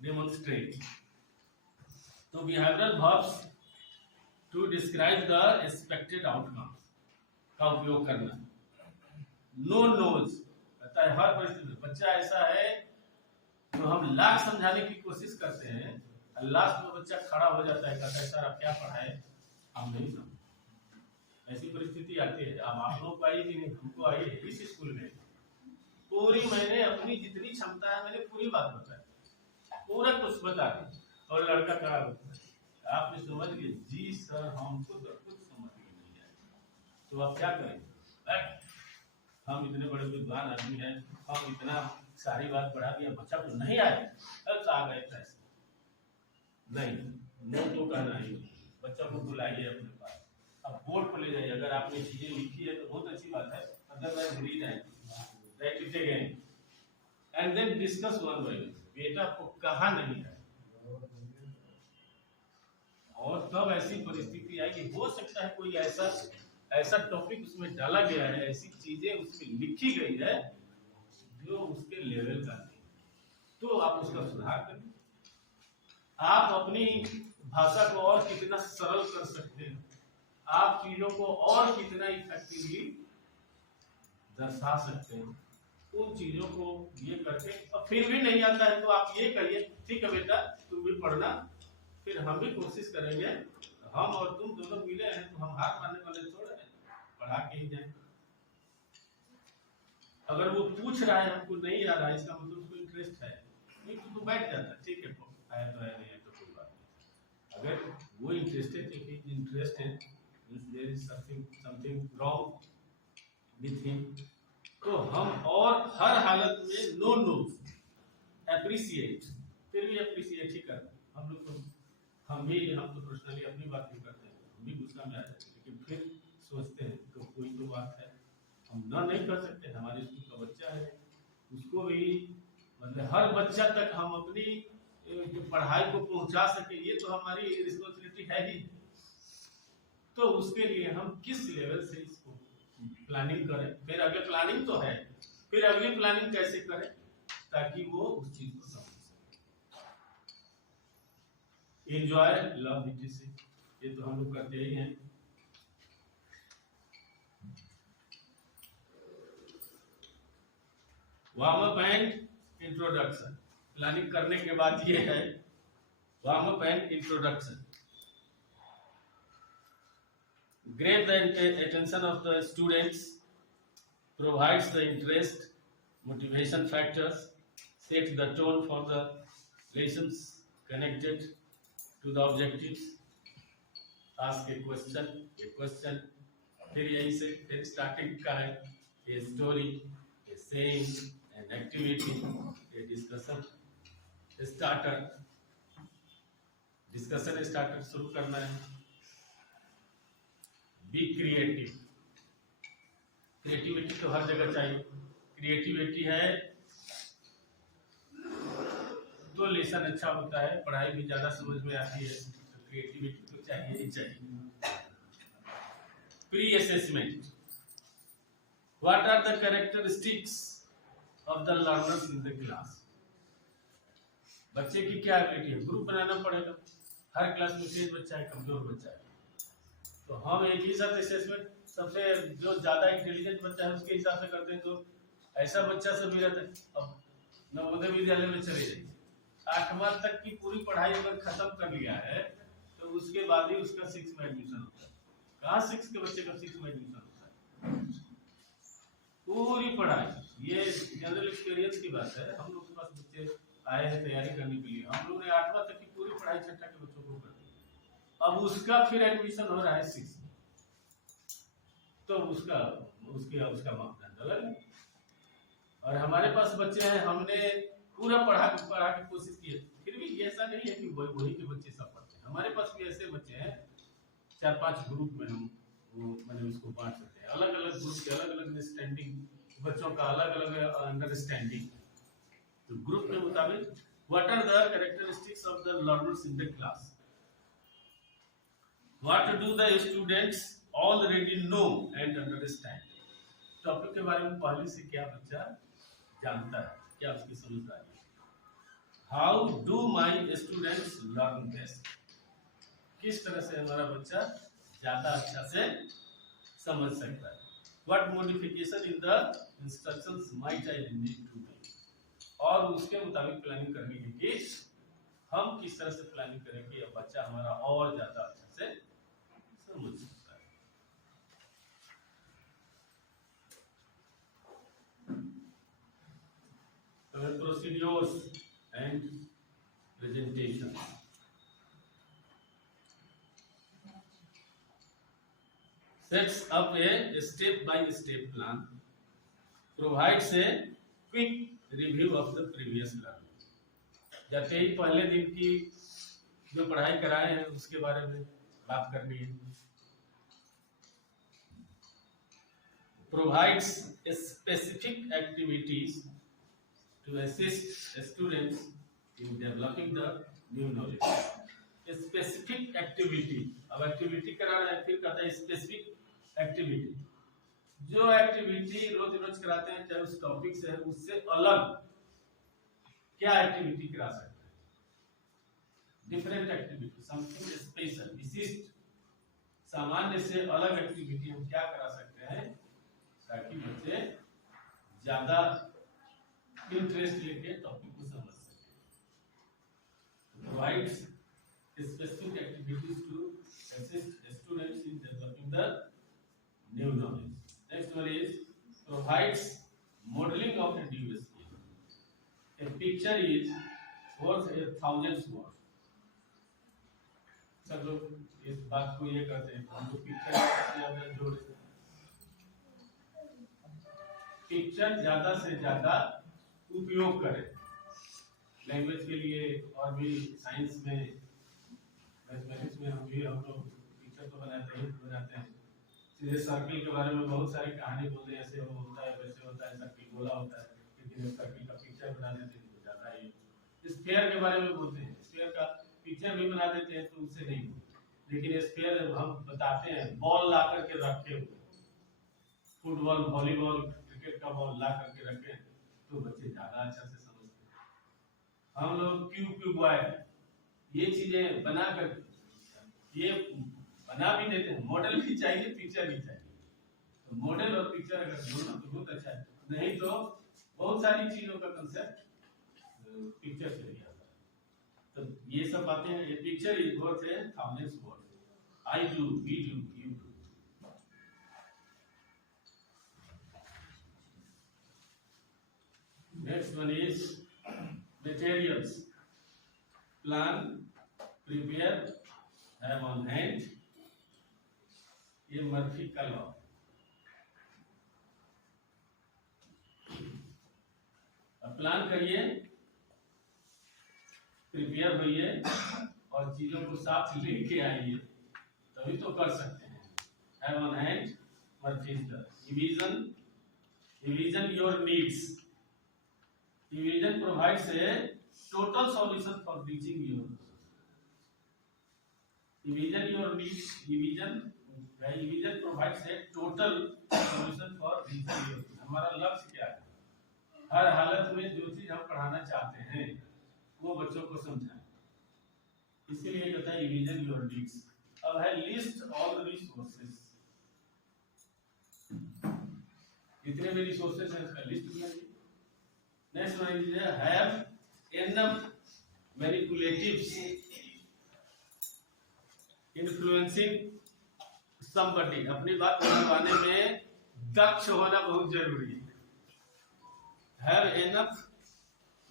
demonstrate. So behavioral verbs to describe the expected outcomes का उपयोग करना। No knows, कहता है हर परिस्थिति में बच्चा ऐसा है तो हम लाख समझाने की कोशिश करते हैं, लास्ट में बच्चा खड़ा हो जाता है, कहता है सर आप क्या पढ़ाए हम नहीं समझ। ऐसी परिस्थिति आती है, अब आप लोग को आई कि नहीं, हमको आई है। इस स्कूल में पूरी मैंने अपनी जितनी क्षमता है मैंने पूरी बात बताई, पूरा कुछ बता दी, और लड़का खड़ा होता है, आपने समझ गए जी सर हमको तो कुछ समझ में नहीं आया। तो आप क्या करेंगे, हम इतने बड़े विद्वान आदमी हैं, हम इतना सारी बात पढ़ा दिया, बच्चा को नहीं आया, कल आ गए पैसे नहीं, नहीं तो कहना ही, बच्चा को बुलाइए अपने पास, अब बोर्ड पर ले जाइए, अगर आपने चीजें लिखी है तो बहुत अच्छी बात है, otherwise read write it again and then discuss one by one, बेटा को कहा नहीं है। और तब ऐसी परिस्थिति आएगी, हो सकता है कोई ऐसा टॉपिक उसमें डाला गया है, ऐसी चीजें उसमें लिखी गई है जो उसके लेवल का नहीं, तो आप उसका सुधार करें। आप अपनी भाषा को और कितना सरल कर सकते हैं, आप चीजों को और कितना इफेक्टिवली दर्शा सकते हैं, उन चीजों को ये करके। और फिर भी नहीं आता है तो आप ये करिए, ठीक है बेटा तुम भी पढ़ना, फिर हम भी कोशिश करेंगे, हम और तुम दोनों मिले हैं तो हम हार मानने वाले थोड़े हैं, पढ़ा के ही जाएंगे। अगर वो पूछ रहा है हमको नहीं आ रहा है, इसका मतलब उसको इंटरेस्ट है, नहीं तो बैठ जाता है, ठीक है आया तो है, नहीं है तो कोई बात नहीं। अगर वो interested there is something wrong with him, तो हम और हर हालत में नो एप्रिसिएट, फिर भी एप्रिसिएट ही करना। हम लोग तो हम तो पर्सनली अपनी बात भी करते हैं, हम भी गुस्सा में आ जाते हैं, लेकिन फिर सोचते हैं तो कोई तो बात है, हम ना नहीं कर सकते, हमारे स्कूल का बच्चा है, उसको भी मतलब हर बच्चा तक हम अपनी पढ़ाई को पहुंचा सके, ये तो हमारी रिस्पॉन्सिबिलिटी है ही। तो उसके लिए हम किस लेवल से इसको प्लानिंग करें, फिर अगले प्लानिंग तो है, फिर अगली प्लानिंग कैसे करें ताकि वो उस चीज को समझ सके। एंजॉय लव लिटरेसी, ये तो हम लोग करते ही हैं। Warm up and introduction, planning करने के बाद ये है warm up and introduction. Grab the attention of the students, provides the interest, motivation factors, set the tone for the lessons connected to the objectives, ask a question, फिर यही से फिर starting का है a story, a saying, an activity, a discussion starter, discussion starter शुरू करना है। Be creative, creativity तो हर जगह चाहिए, क्रिएटिविटी है तो लेसन अच्छा होता है, पढ़ाई भी ज्यादा समझ में आती है, तो क्रिएटिविटी तो चाहिए ही चाहिए। Pre assessment, what are the characteristics of the learners in the class, बच्चे की क्या एबिलिटी है, ग्रुप बनाना पड़ेगा, हर क्लास में तेज बच्चा है, कमजोर बच्चा है, तो हम एक ही साथ असेसमेंट सबसे जो ज्यादा इंटेलिजेंट बच्चा है उसके हिसाब से करते हैं, तो ऐसा बच्चा सब भी रहता है। अब नवोदय विद्यालय में चले जाइए, 8वां तक की पूरी पढ़ाई अगर खत्म कर लिया है तो उसके बाद ही उसका 6 में एडमिशन होता है। कहाँ 6 के बच्चे का 6 में एडमिशन होता है, पूरी पढ़ाई, ये जनरल एक्सपीरियंस की बात है। हम लोग के पास बच्चे आए हैं तैयारी करने के लिए, हम लोग ने 8वां तक की पूरी पढ़ाई 6ठा के बच्चों को कर दी, अब उसका फिर एडमिशन हो रहा है 6, तो उसका मापदंड अलग है। और हमारे पास बच्चे हैं, हमने पूरा पढ़ा के कोशिश की है, फिर भी ऐसा नहीं है कि वही के बच्चे सब पढ़ते हैं, हमारे पास भी ऐसे बच्चे हैं 4-5 ग्रुप में हम मैंने उसको बांट सकते हैं, अलग अलग ग्रुप के अलग अलग अंडरस्टैंडिंग, बच्चों का अलग अलग अंडरस्टैंडिंग, तो ग्रुप के मुताबिक what are the characteristics of the learners in the class, What do the students already know and understand? Topic के बारे में पहले से क्या बच्चा जानता है, क्या उसकी समझदारी है। How do my students learn best? किस तरह से हमारा बच्चा ज्यादा अच्छा से समझ सकता है। What modification in the instructions might I need to make? और उसके मुताबिक प्लानिंग करनी है कि हम किस तरह से प्लानिंग करें कि बच्चा हमारा और ज्यादा अच्छा से समझ सकता है। Procedures and presentation, sets up a step-by-step plan, provides a quick review of the previous learning, जैसे ही पहले दिन की जो पढ़ाई कराए हैं उसके बारे में बात करनी है। Provides specific activities to assist students in developing the new knowledge. Specific activity, अब activity कराना है, फिर कहता है specific एक्टिविटी, जो एक्टिविटी रोज रोज कराते हैं चाहे उस टॉपिक से है उससे अलग क्या एक्टिविटी करा सकते हैं, डिफरेंट एक्टिविटी, समथिंग स्पेशल, विशिष्ट, सामान्य से अलग एक्टिविटी हम क्या करा सकते हैं ताकि बच्चे ज्यादा इंटरेस्ट लेके टॉपिक को समझ सके। Provides specific activities to assist students in developing the new knowledge. Next one is provides modeling of individual skill. A picture is worth 1,000 words. सब लोग इस बात को ये करते हैं, हम लोग पिक्चर जोड़े, पिक्चर ज्यादा से ज्यादा उपयोग करें लैंग्वेज के लिए, और भी साइंस में, मैथमेटिक्स में हम लोग पिक्चर तो बनाते हैं। सीधे सर्किल के बारे में बहुत सारी कहानी बोलते हैं, ऐसे होता है वैसे होता है, सर्किल गोला होता है, लेकिन सर्किल का पिक्चर बना देते हैं तो ज्यादा ही। स्फीयर के बारे में बोलते हैं, स्फीयर का पिक्चर भी बना देते हैं तो उससे नहीं बोलते, लेकिन स्फीयर हम बताते हैं बॉल ला करके रखे हुए, फुटबॉल, वॉलीबॉल, क्रिकेट का बॉल ला करके रखे तो बच्चे ज्यादा अच्छा से समझते हैं। हम लोग क्यूब ये चीजें बना कर ये बना भी देते हैं, मॉडल भी चाहिए, पिक्चर भी चाहिए, तो मॉडल और पिक्चर अगर दोनों तो बहुत अच्छा है, नहीं तो बहुत सारी चीजों का कंसेप्ट पिक्चर से ही आता है। तो ये सब बातें हैं, ये picture is worth 1,000 words, I do, we do, you do. Next one is materials, plan, prepare, have on hand, ये मर्फी का लॉ। अब प्लान करिए, प्रिपेयर होइए और चीजों को साथ लेके आइए, तभी तो कर सकते हैं। have on hand, मर्फी का division your needs. Division provides a total solution for reaching your goals. Division your needs. Division provides a total solution for reaching your goals. हमारा लक्ष्य क्या है? हर हालत में जो चीज हम पढ़ाना चाहते हैं वो बच्चों को समझाएं, इसीलिए कहता है division your needs. अब है list all the resources. जितने भी resources हैं उसका लिस्ट बनाइए। Next one is have enough manipulatives influencing somebody. अपनी बात मनवाने में दक्ष होना बहुत जरूरी है। Have enough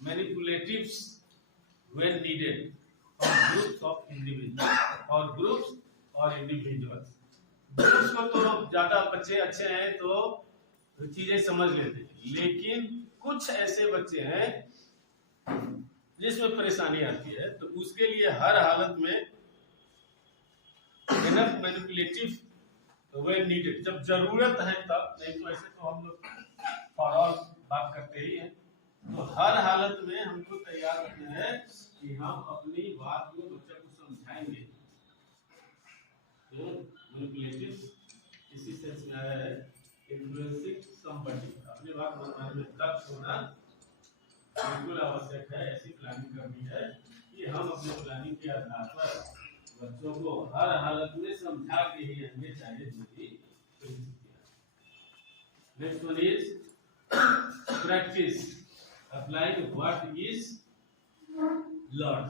manipulatives when needed for groups of individuals or individuals. Groups को तो ज्यादा बच्चे अच्छे हैं तो चीजें समझ लेते हैं, लेकिन कुछ ऐसे बच्चे हैं जिसमें परेशानी आती है, तो उसके लिए हर हालत में enough manipulative when needed, जब जरूरत है तब, नहीं तो ऐसे तो हम लोग फॉर ऑल बात करते ही हैं। तो हर हालत में हमको तैयार रहना है कि हम अपनी बात को बच्चे को समझाएंगे। तो मैनिपुलेटिव इसी सेंस में आया है, इन्फ्लुएंसिंग समबडी, अपनी बात मनवाने में दक्ष होना बिल्कुल आवश्यक है। ऐसी प्लानिंग करनी है कि हम अपने प्लानिंग के आधार पर बच्चों को हर हालत में समझा के ही आएंगे, चाहे जो भी परिस्थिति आए। Next one is practice, applying what is learn,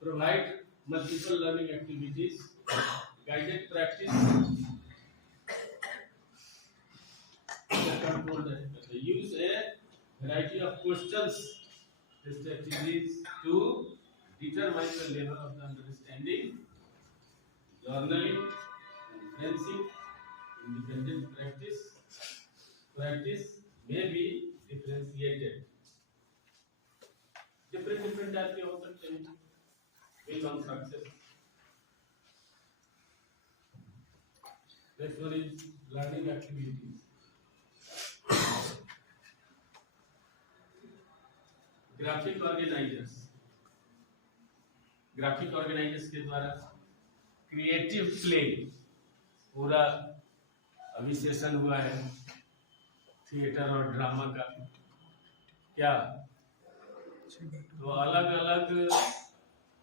provide multiple learning activities, guided practice, use a variety of questions strategies to determine the level of the understanding, journaling, inferencing, independent practice may be differentiated, different type के हो सकते हैं based on success. Next one is learning activities. Graphic organisers के द्वारा creative play, पूरा अभी session हुआ है थिएटर और ड्रामा का, क्या तो अलग अलग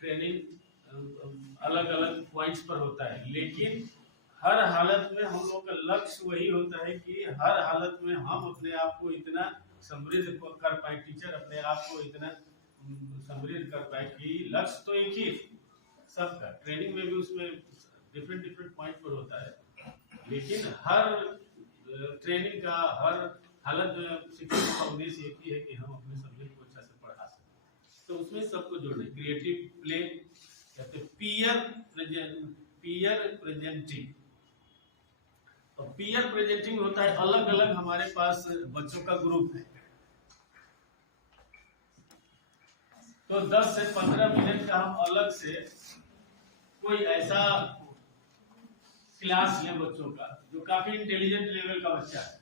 ट्रेनिंग अलग अलग पॉइंट्स पर होता है, लेकिन हर हालत में हम लोग का लक्ष्य वही होता है कि हर हालत में हम अपने आप को इतना समृद्ध कर पाए, टीचर अपने आप को इतना समृद्ध कर पाए कि लक्ष्य तो एक ही सबका, ट्रेनिंग में भी उसमें डिफरेंट डिफरेंट पॉइंट पर होता है, लेकिन हर ट्रेनिंग का हर हालत में शिक्षक का उद्देश्य एक ही है कि हम अपने सब्जेक्ट को अच्छा से पढ़ा सकें। तो उसमें सबको जोड़ना, क्रिएटिव प्ले कहते हैं, पीयर प्रेजेंटिंग। तो पीयर प्रेजेंटिंग होता है अलग अलग हमारे पास बच्चों का ग्रुप है, तो 10 से 15 मिनट का हम अलग से कोई ऐसा क्लास लें बच्चों का जो काफी इंटेलिजेंट लेवल का बच्चा है,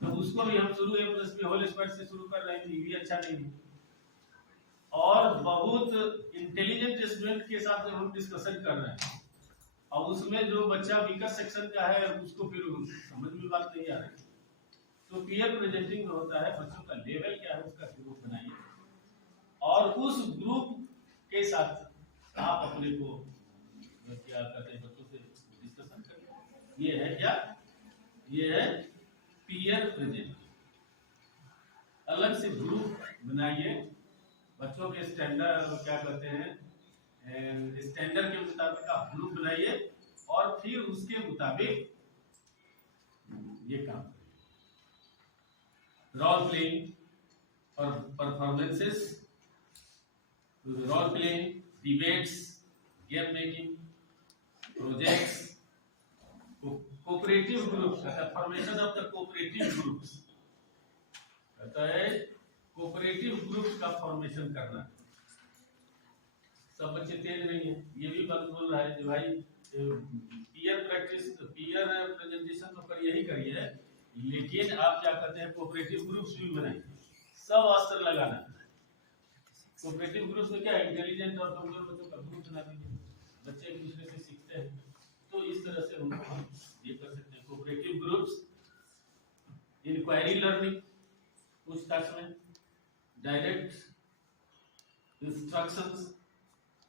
तो उसको भी हम शुरू A+B होल स्क्वायर से शुरू कर रहे हैं, ये भी अच्छा नहीं है। और बहुत इंटेलिजेंट स्टूडेंट के साथ जब हम डिस्कशन कर रहे हैं और उसमें जो बच्चा वीकर सेक्शन का है उसको फिर समझ में बात नहीं आ रही, तो पीयर प्रेजेंटिंग होता है बच्चों का लेवल क्या है उसका ग्रुप बनाइए और उस ग्रुप के साथ आप अपने को क्या करते हैं बच्चों से डिस्कशन करिए। ये है क्या, ये है पीयर प्रेजेंटिंग। अलग से ग्रुप बनाइए, बच्चों के स्टैंडर्ड क्या कहते हैं स्टैंडर्ड के मुताबिक आप ग्रुप बनाइए और फिर उसके मुताबिक ये काम करिए। रोल प्लेइंग और performances, role playing, debates, game making, projects, cooperative groups, formation of the cooperative groups, कहता है कोऑपरेटिव ग्रुप्स का फॉर्मेशन करना। सब बच्चे तेज नहीं है, ये भी बात बोल रहा है कि भाई पीयर प्रैक्टिस, पीयर प्रेजेंटेशन तो करिए ही करिए, लेकिन आप क्या कहते हैं कोऑपरेटिव ग्रुप्स भी बनाइए, सब अस्तर लगाना। कोऑपरेटिव ग्रुप्स में क्या है, इंटेलिजेंट और कमजोर बच्चों का ग्रुप बना दीजिए, बच्चे एक दूसरे से सीखते हैं, तो इस तरह से उनको हम ये कर सकते हैं। कोऑपरेटिव ग्रुप्स, इंक्वायरी लर्निंग, पूछताछ में, डायरेक्ट इंस्ट्रक्शंस,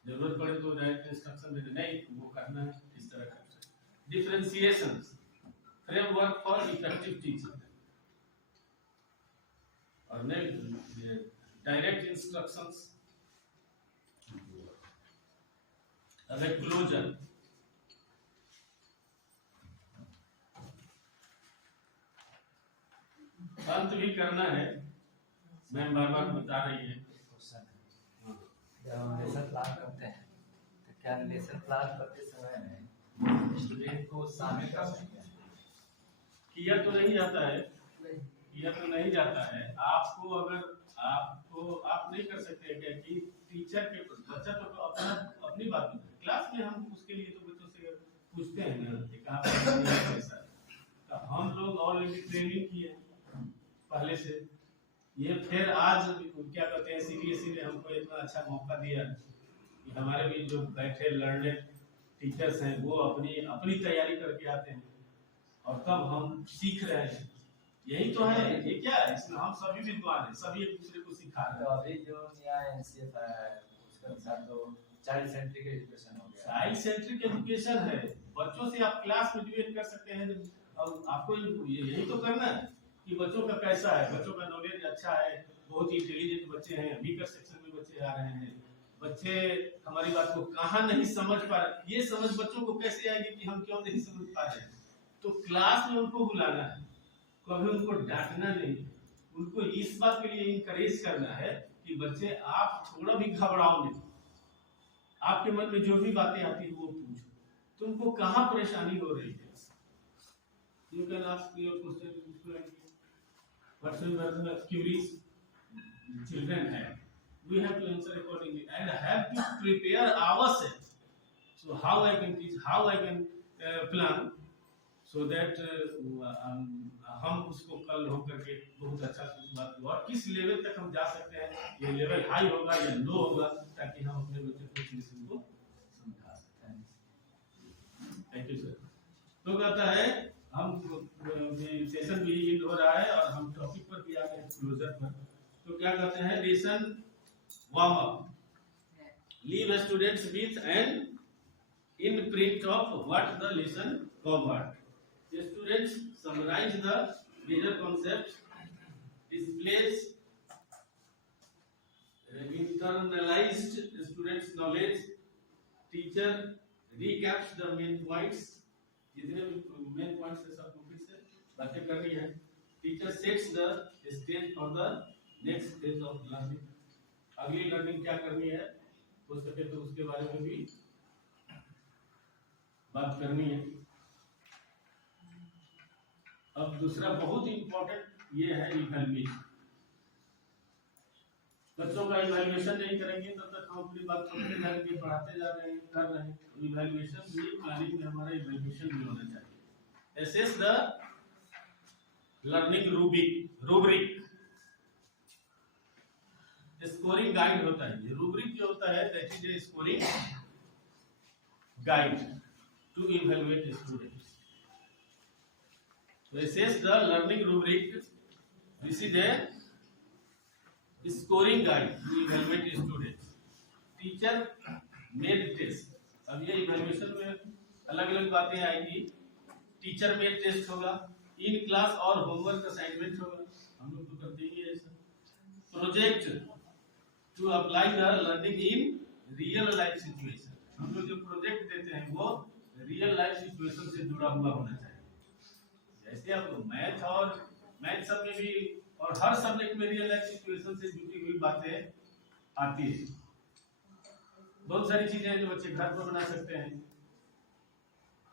जरूरत पड़े तो डायरेक्ट इंस्ट्रक्शन देते नहीं वो करना है, इस तरह कर सकते हैं। Differentiation, framework for effective teaching, और डायरेक्ट इंस्ट्रक्शंस, क्लोजर, अंत भी करना है। मैम बार बार बता रही है जब हम लेसन प्लान करते हैं तो क्या लेसन प्लान करते समय में स्टूडेंट को शामिल कर सकते हैं? किया तो नहीं जाता है, किया तो नहीं जाता है। आपको अगर आपको आप नहीं कर सकते क्या कि टीचर के बच्चा तो अपनी बात में क्लास में हम उसके लिए तो बच्चों से पूछते हैं ना कि कहाँ कैसा, तो हम लोग ऑलरेडी ट्रेनिंग किए पहले से, ये फिर आज क्या कहते हैं CBSE ने हमको इतना अच्छा मौका दिया कि हमारे भी जो बैठे लर्नर टीचर्स हैं वो अपनी तैयारी करके आते हैं और तब हम सीख रहे हैं। यही तो है, ये क्या है, इसमें हम सभी विद्वान हैं, सभी एक दूसरे को सिखा रहे हैं। तो अभी जो नया NCF है उसके अनुसार तो चाइल्ड सेंट्रिक एजुकेशन हो गया। चाइल्ड सेंट्रिक एजुकेशन है, बच्चों से आप क्लास में डिबेट कर सकते हैं और आपको यही तो करना है कि बच्चों का कैसा है, बच्चों का नॉलेज अच्छा है, बहुत ही इंटेलिजेंट बच्चे हैं, वीकर सेक्शन में बच्चे आ रहे हैं, बच्चे हमारी बात को कहाँ नहीं समझ पा रहे, ये समझ बच्चों को कैसे आएगी कि हम क्यों नहीं समझ पा रहे हैं। तो क्लास में उनको बुलाना है, कभी उनको डांटना नहीं, उनको इस बात के लिए इनकरेज करना है कि बच्चे आप थोड़ा भी घबराओ नहीं, आपके मन में जो भी बातें आती है वो पूछो, तुमको कहाँ परेशानी हो रही है। You can ask your question. Whatsoever the queries children have, we have to answer accordingly and have to prepare ourselves. So how I can teach, how I can plan, so that हम उसको कल हो करके बहुत अच्छा बात और किस लेवल तक हम जा सकते हैं, ये लेवल हाई होगा या लो होगा, ताकि हम अपने बच्चों को समझा सकते हैं। Thank you sir. तो कहता है हम सेशन भी एंड हो रहा है और हम टॉपिक पर भी आ गए क्लोजर पर। तो क्या करते हैं, lesson warm up, leave students with an in print of what the lesson covered. Students summarize the major concepts, displays internalized students knowledge, teacher recaps the main points, जितने भी मेन पॉइंट्स है सबको फिर से बातें करनी है। Teacher sets the stage for the next stage of learning, अगली लर्निंग क्या करनी है हो सके तो उसके बारे में भी बात करनी है। अब दूसरा बहुत इंपॉर्टेंट ये है इवैल्यूएशन। बच्चों का इवैल्यूएशन नहीं करेंगे तब तक हम अपनी बात करते जाएंगे, पढ़ाते जा रहे हैं, कर रहे हैं। तो इवैल्यूएशन भी प्लानिंग में हमारा इवैल्यूएशन भी होना चाहिए। Assess the learning rubric, scoring guide होता है। ये रूब्रिक जो होता है that is a scoring guide to evaluate students. So assess the learning rubric. This is a scoring guide to evaluate students. Teacher made test. अब ये evaluation में अलग अलग बातें आएंगी। टीचर मेड टेस्ट होगा, इन क्लास और होमवर्क असाइनमेंट होगा, हम लोग तो करते ही है ऐसा। Project to apply the learning in real life situation, हम लोग जो प्रोजेक्ट देते हैं वो रियल लाइफ सिचुएशन से जुड़ा हुआ होना चाहिए। जैसे अब मैथ और मैथ सब में भी और हर सब्जेक्ट में रियल लाइफ सिचुएशन से जुड़ी हुई बातें आती है। बहुत सारी चीजें हैं जो बच्चे घर पर बना सकते हैं।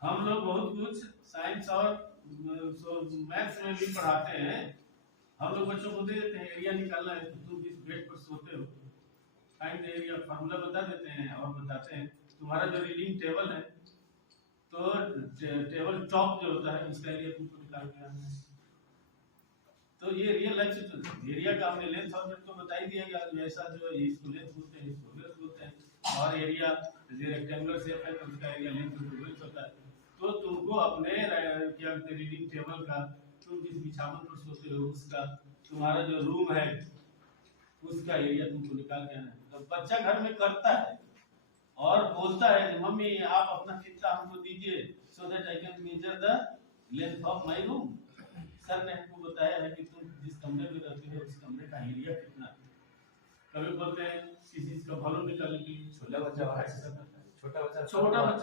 हम लोग बहुत कुछ साइंस और मैथ्स में भी पढ़ाते हैं। हम लोग बच्चों को दे देते हैं एरिया निकालना है तो तुम जिस बेड पर सोते हो फाइंड द एरिया, फार्मूला बता देते हैं और बताते हैं तुम्हारा जो रीडिंग टेबल है तो टेबल टॉप जो होता है उसका एरिया तुमको निकाल के आना है। तो ये रियल लाइफ सिचुएशन, एरिया का हमने लेंथ और ब्रेड्थ तो बता ही दिया गया, ऐसा जो इसको लेंथ बोलते हैं इसको ब्रेड्थ बोलते हैं। और एरिया जो रेक्टेंगुलर शेप है तो उसका एरिया लेंथ और ब्रेड्थ होता है। तो तुमको अपने क्या कहते हैं रीडिंग टेबल का, तुम जिस बिछावन पर सोते हो उसका, तुम्हारा जो रूम है उसका एरिया तुमको निकाल के आना है। तो बच्चा घर में करता है और बोलता है मम्मी आप अपना फिता हमको दीजिए so that I can measure the length of my room. Sir ने हमको बताया है कि तुम जिस कमरे में रहते हो उस कमरे का एरिया कितना है। कभी बोलते हैं किसी चीज का वॉल्यूम निकालने के लिए छोटा बच्चा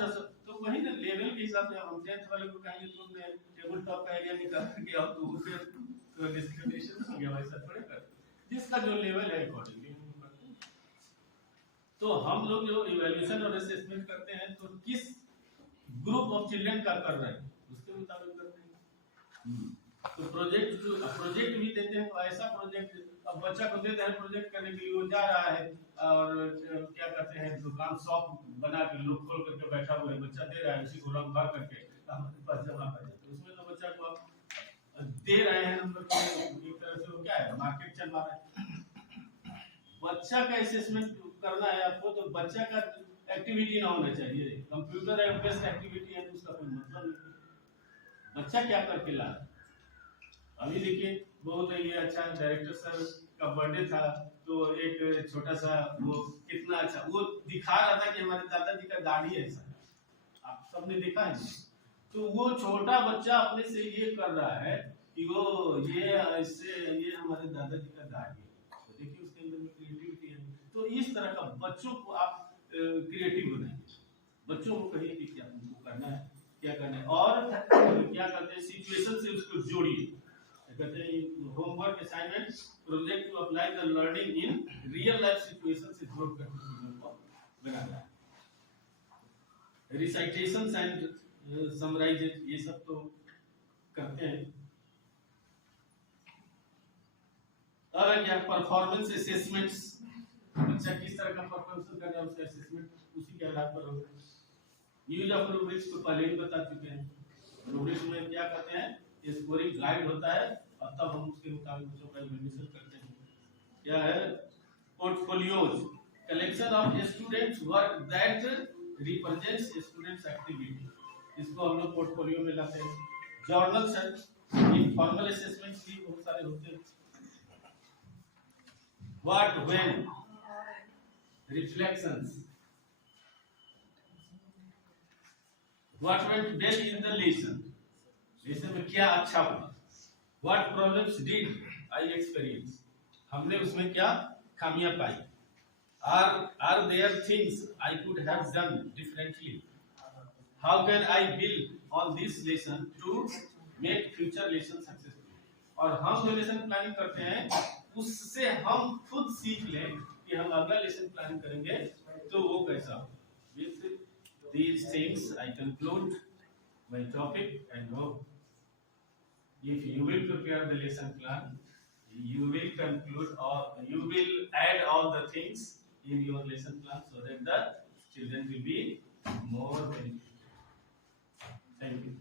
सब तो वही ना लेवल के हिसाब से हम 10th वाले को कहेंगे तुमने टेबल टॉप का एरिया निकाल के आओ तो उसे तो डिस्क्रिमिनेशन हो गया, वैसा थोड़े कर, जिसका जो लेवल है अकॉर्डिंगली। तो हम लोग जो इवैल्यूएशन और असेसमेंट करते हैं तो किस ग्रुप ऑफ चिल्ड्रन का कर रहे हैं उसके मुताबिक करते हैं। तो प्रोजेक्ट भी देते हैं तो ऐसा प्रोजेक्ट, अब बच्चा को देते हैं प्रोजेक्ट करने के लिए, वो जा रहा है और क्या कहते हैं दुकान शॉप बना के लोग खोल करके बैठा हुआ है, बच्चा दे रहा है उसी को रंग भर करके हमारे पास जमा कर देते हैं। उसमें तो बच्चा को दे रहे हैं नंबर, एक तरह से वो क्या है मार्केट चल रहा है। बच्चा का असेसमेंट करना है आपको तो बच्चा का एक्टिविटी ना होना चाहिए। कंप्यूटर एक बेस्ट एक्टिविटी है तो उसका कोई मतलब नहीं। बच्चा क्या करके ला, अभी देखिए बहुत ये अच्छा डायरेक्टर सर का बर्थडे था तो एक छोटा सा वो कितना अच्छा वो दिखा रहा था कि हमारे दादाजी का दाढ़ी ऐसा है, आप सबने देखा है। तो वो छोटा बच्चा अपने से ये कर रहा है कि वो ये इससे ये हमारे दादाजी का दाढ़ी है, तो देखिए उसके अंदर में क्रिएटिविटी है। तो इस तरह का बच्चों को आप क्रिएटिव बनाएं, बच्चों को कहिए कि क्या उनको करना है क्या करना है और क्या करते हैं सिचुएशन से उसको जोड़िए। कहते हैं homework assignment project to apply the learning in real life situation से जोड़ कर चीजों को बनाना है। रिसाइटेशंस एंड समराइज ये सब तो करते हैं। अब क्या परफॉर्मेंस असेसमेंट्स, बच्चा किस तरह का परफॉर्मेंस कर रहा है उसका असेसमेंट उसी के आधार पर होगा। यूज ऑफ रूब्रिक्स को पहले ही बता चुके हैं। रूब्रिक्स में क्या करते हैं स्कोरिंग गाइड होता है और तब हम उसके मुताबिक बच्चों का इवैल्यूएशन करते हैं। क्या है portfolios, collection of students work that represents students activity, इसको हम लोग पोर्टफोलियो में लाते हैं। जर्नल्स हैं, इनफॉर्मल असेसमेंट्स भी बहुत सारे होते हैं। What when reflections, what went well in the lesson, lesson में क्या अच्छा हुआ। What problems did I experience, हमने उसमें क्या खामियां पाई। Are there things I could have done differently, how can I build on this lesson to make future lesson successful. और हम जो लेसन प्लानिंग करते हैं उससे हम खुद सीख लें कि हम अगला लेसन प्लान करेंगे तो वो कैसा हो। With these things I conclude my topic and hope if you will prepare the lesson plan, you will conclude or you will add all the things in your lesson plan so that the children will be more benefited. Thank you.